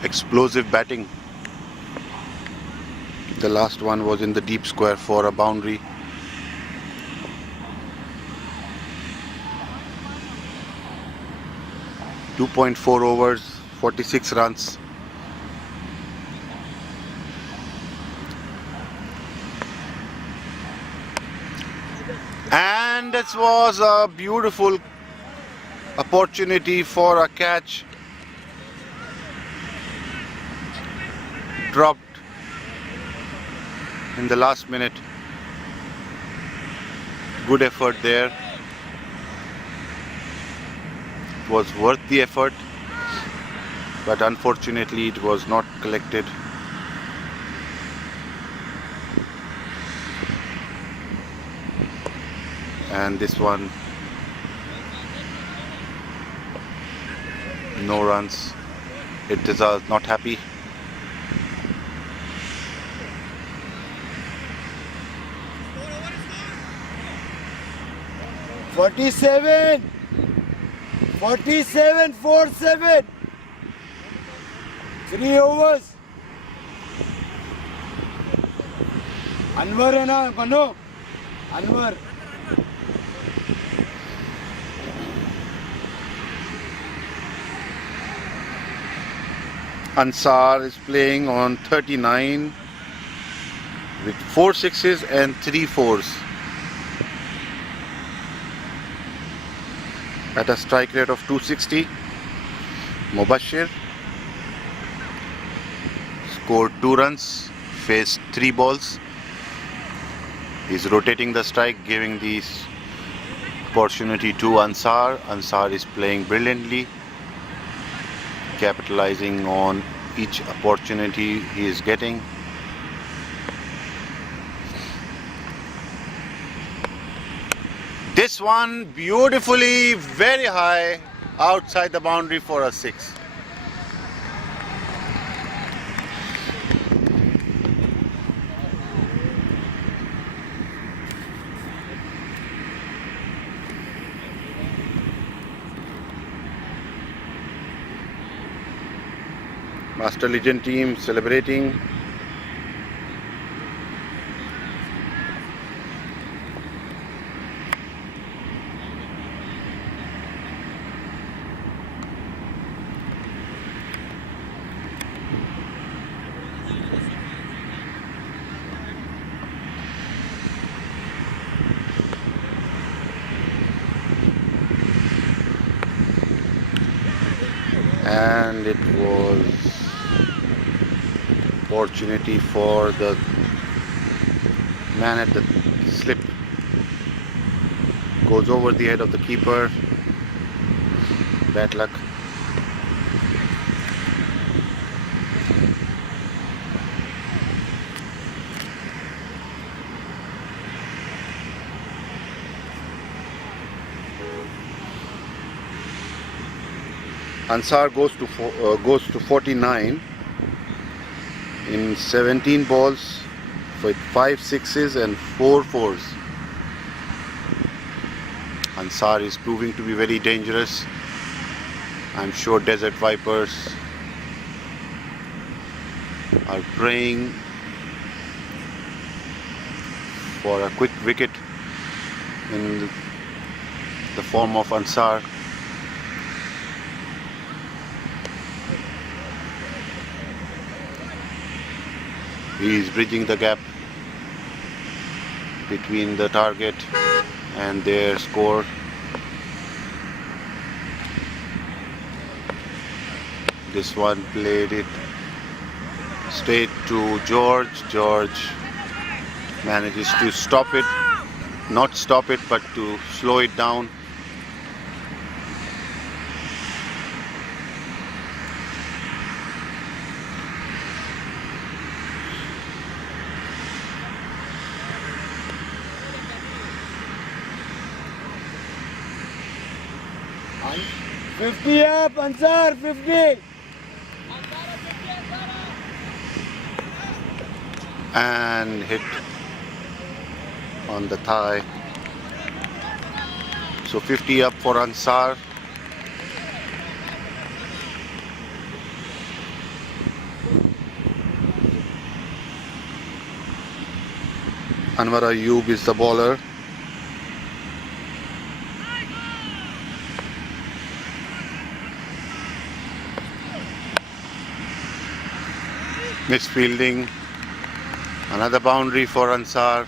explosive batting. The last one was in the deep square for a boundary. .4 overs, 46 runs. And this was a beautiful opportunity for a catch. Dropped in the last minute. Good effort there. Was worth the effort, but unfortunately it was not collected. And this one, no runs. It is not happy. "47, 47, 3 overs." Anwar है ना बनो, Anwar. Ansar is playing on 39 with 4 sixes and 3 fours. At a strike rate of 260. Mubashir scored 2 runs, faced 3 balls. He's rotating the strike, giving the opportunity to Ansar. Ansar is playing brilliantly, capitalizing on each opportunity he is getting. This one beautifully very high outside the boundary for a 6. Master Legend team celebrating. And it was opportunity for the man at the slip, goes over the head of the keeper. Bad luck. Ansar goes to 49 in 17 balls with 5 sixes and 4 fours. Ansar is proving to be very dangerous. I'm sure Desert Vipers are praying for a quick wicket in the form of Ansar. He is bridging the gap between the target and their score. This one played it straight to George. George manages to stop it, not stop it, but to slow it down. And 50 up, Ansar, 50. And hit on the thigh. So 50 up for Ansar. Anwar Ayub is the bowler. Misfielding. Another boundary for Ansar.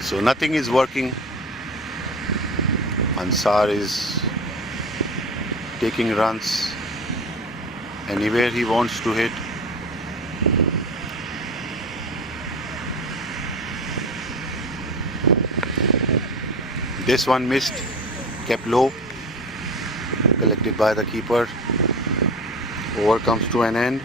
So nothing is working. Ansar is taking runs anywhere he wants to hit. This one missed, kept low, collected by the keeper. Over comes to an end.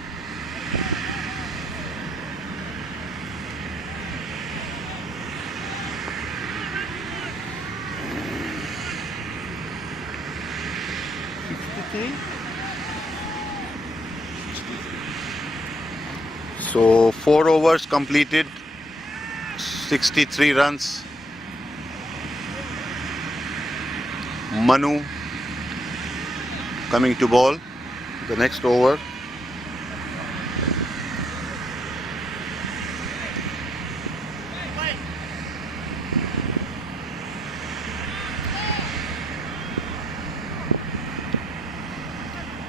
So 4 overs completed, 63 runs. Manu coming to bowl the next over.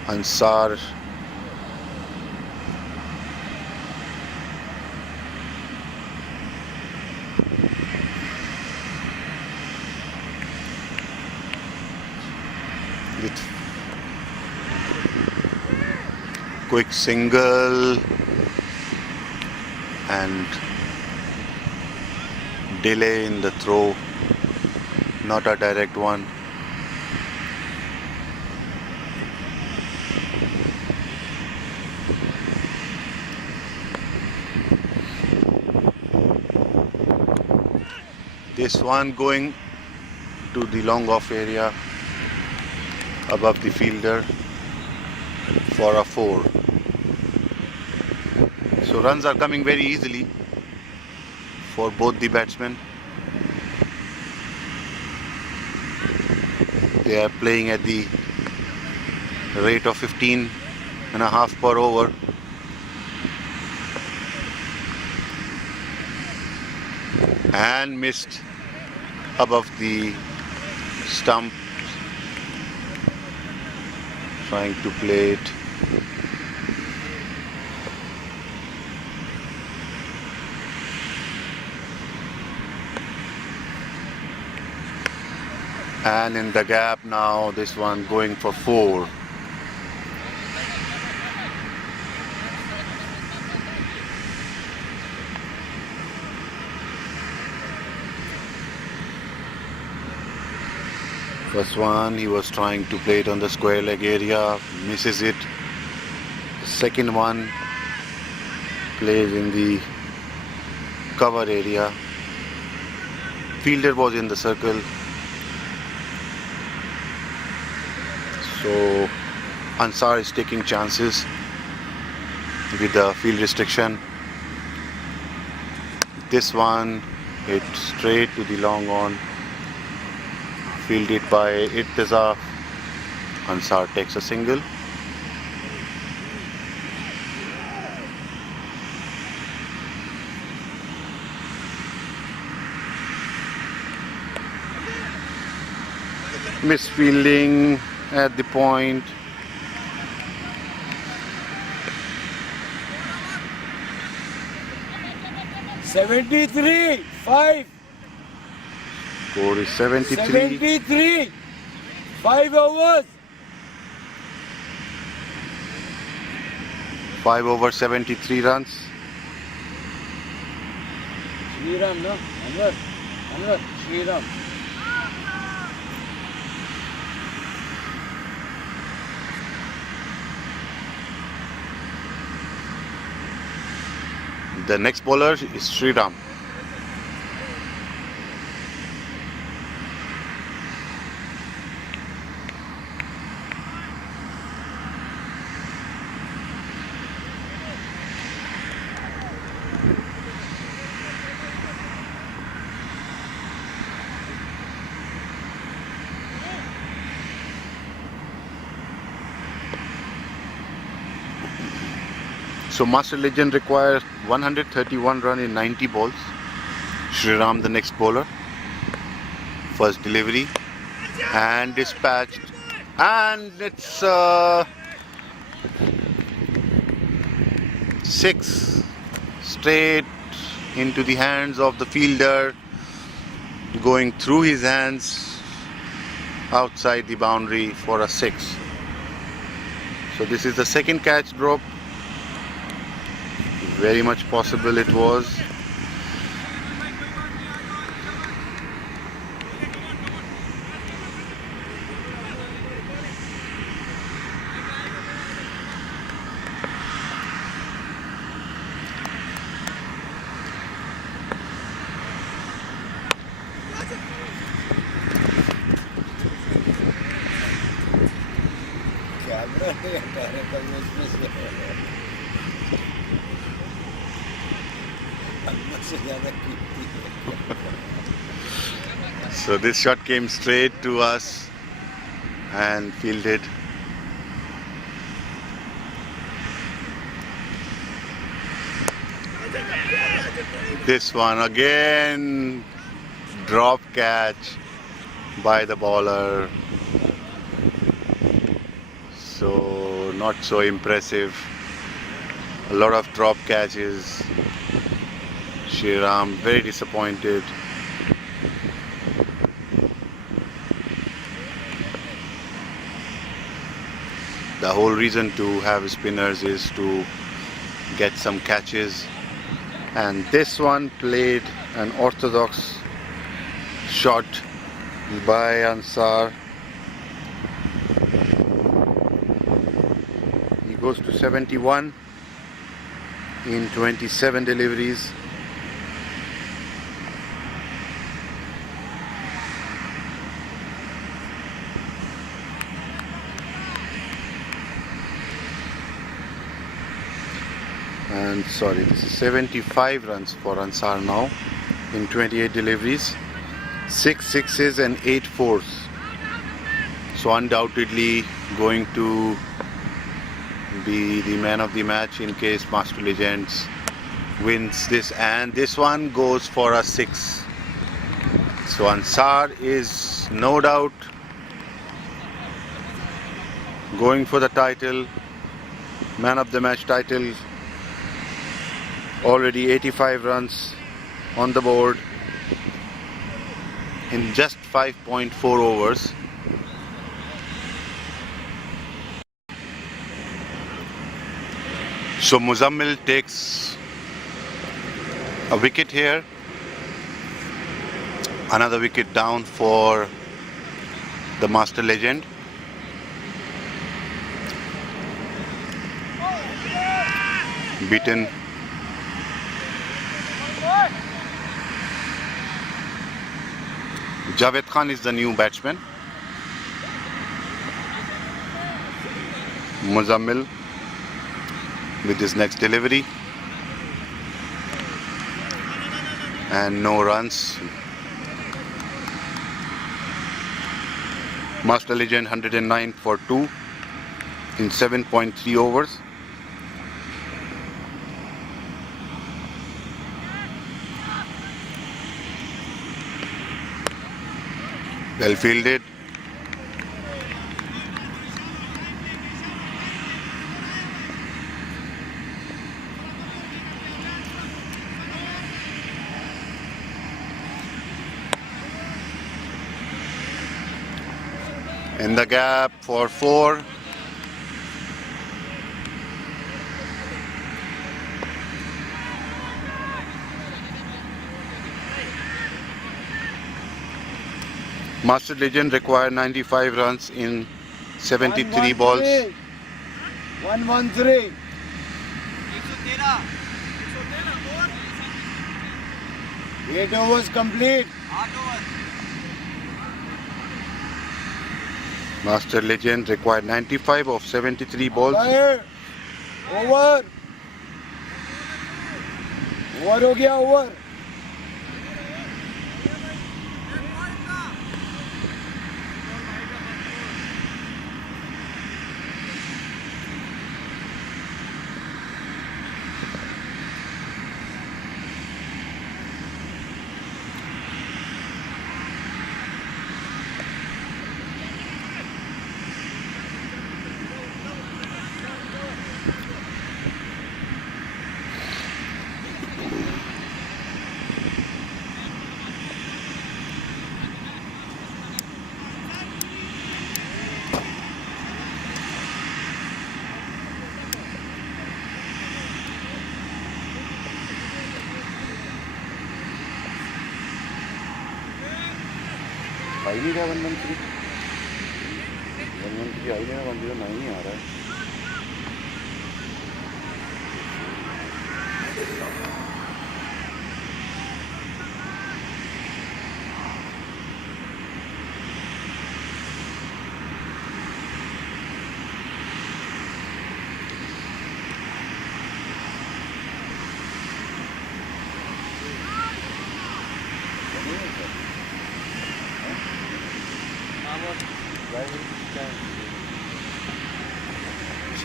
Ansar with quick single and delay in the throw, not a direct one. This one going to the long off area above the fielder for a 4. So runs are coming very easily for both the batsmen. They are playing at the rate of 15.5 per over. And missed above the stump, trying to play it. And in the gap now, this one going for 4. First one, he was trying to play it on the square leg area, misses it. The second one plays in the cover area fielder was in the circle. So Ansar is taking chances with the field restriction. This one hit straight to the long on, fielded by Irtizaf. Ansar takes a single. Misfielding at the point. Five. Score is 73. 73. 5 overs. 5 over 73 runs. Shriram, no? Anwar. Shriram. The next bowler is Sriram. So Master Legend requires 131 run in 90 balls. Sriram the next bowler. First delivery and dispatched, and it's 6 straight into the hands of the fielder, going through his hands outside the boundary for a 6. So this is the second catch drop. Very much possible it was. So this shot came straight to us and fielded. This one again, drop catch by the bowler. So not so impressive. A lot of drop catches. Sriram very disappointed. The whole reason to have spinners is to get some catches, and this one played an orthodox shot by Ansar. He goes to 71 in 27 deliveries. And sorry, this is 75 runs for Ansar now in 28 deliveries, 6 sixes and 8 fours. So undoubtedly going to be the man of the match in case Master Legends wins this, and this one goes for a 6. So Ansar is no doubt going for the title, man of the match title. Already 85 runs on the board in just 5.4 overs. So Muzammil takes a wicket here. Another wicket down for the Master Legend. Beaten. Javed Khan is the new batsman. Muzammil with his next delivery. And no runs. Master Legend 109 for 2 in 7.3 overs. Well fielded. In the gap for 4. Master Legend required 95 runs in 73 balls. 113. 8 overs complete. Master Legend required 95 of 73 balls. Over. Over हो गया over. आई नहीं रहा 113 आई नहीं रहा 109 ही आ रहा है.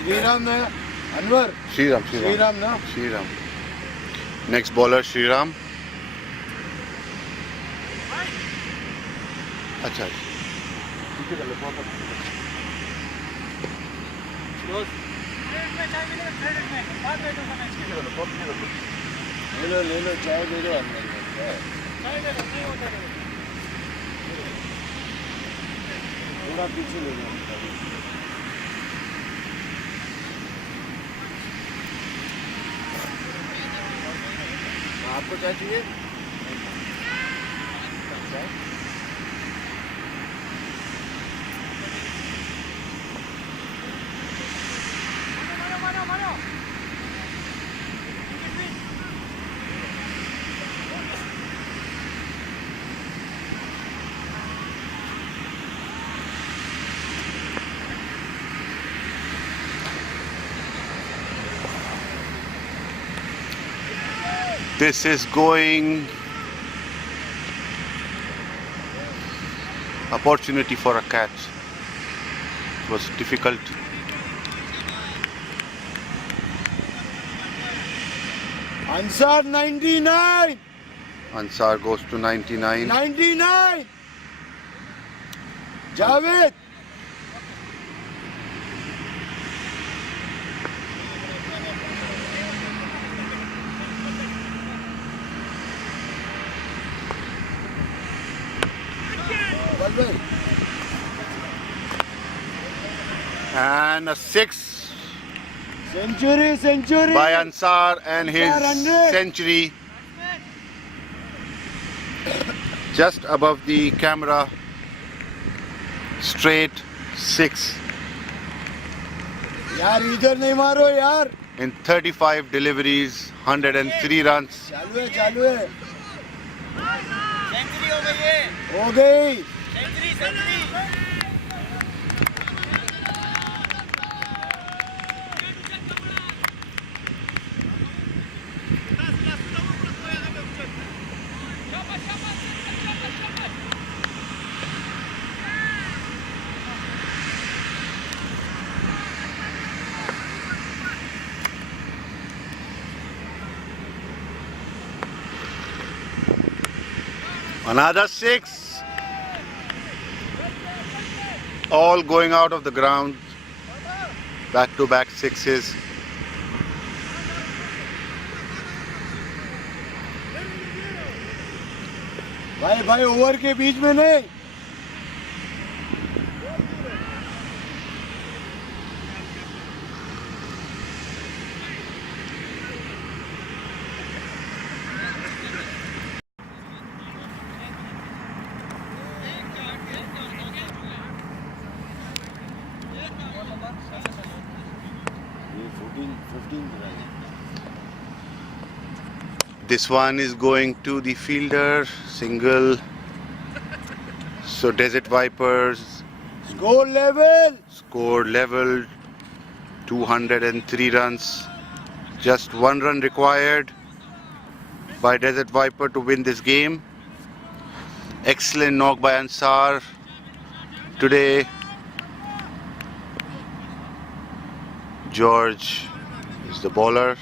श्रीराम ना Anwar Shriram ना Shriram. Next bowler Shriram. अच्छा ले लो चाय दे दो अंदर थोड़ा पीछे ले लो. आपको क्या चाहिए? This is going opportunity for a catch. It was difficult. Ansar 99. Ansar goes to 99. 99. Javed. And a 6 Century. by Ansar and his 100. century just above the camera. Straight 6 यार इधर नहीं मारो यार. in 35 deliveries, 103 runs. चालू है. हो गई Another 6. All going out of the ground. Back to back 6s. भाई भाई ओवर के बीच में नहीं This one is going to the fielder, single. So Desert Vipers score level score level, 203 runs. Just 1 run required by Desert Viper to win this game. Excellent knock by Ansar today. George is the bowler.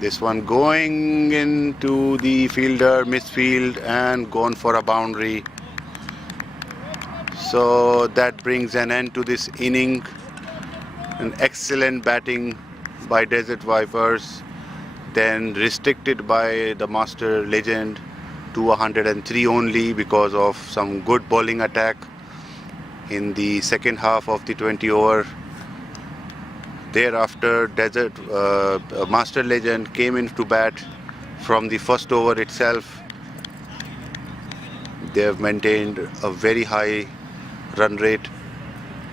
This one going into the fielder, misfield, and gone for a boundary. So that brings an end to this inning. An excellent batting by Desert Vipers, then restricted by the Master Legend to 103 only because of some good bowling attack in the second half of the 20 over. Thereafter, Master Legend came in to bat from the first over itself. They have maintained a very high run rate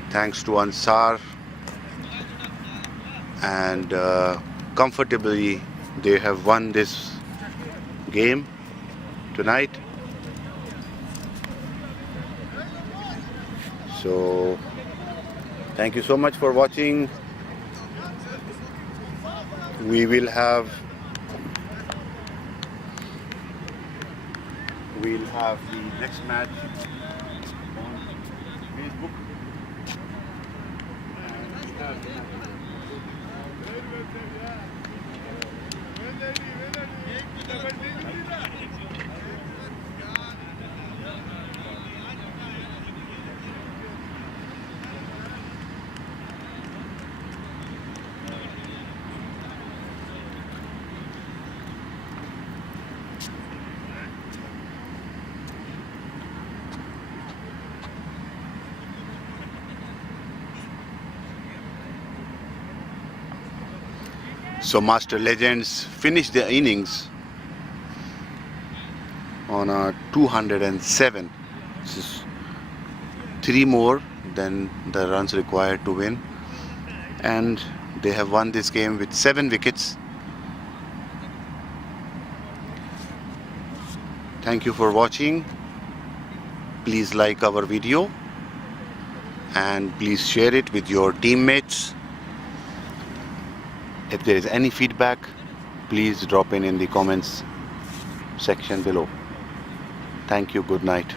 thanks to Ansar, and comfortably they have won this game tonight. So thank you so much for watching. We'll have the next match on Facebook. So Master Legends finished their innings on a 207. This is 3 more than the runs required to win, and they have won this game with 7 wickets. Thank you for watching. Please like our video and please share it with your teammates. If there is any feedback, please drop in the comments section below. Thank you. Good night.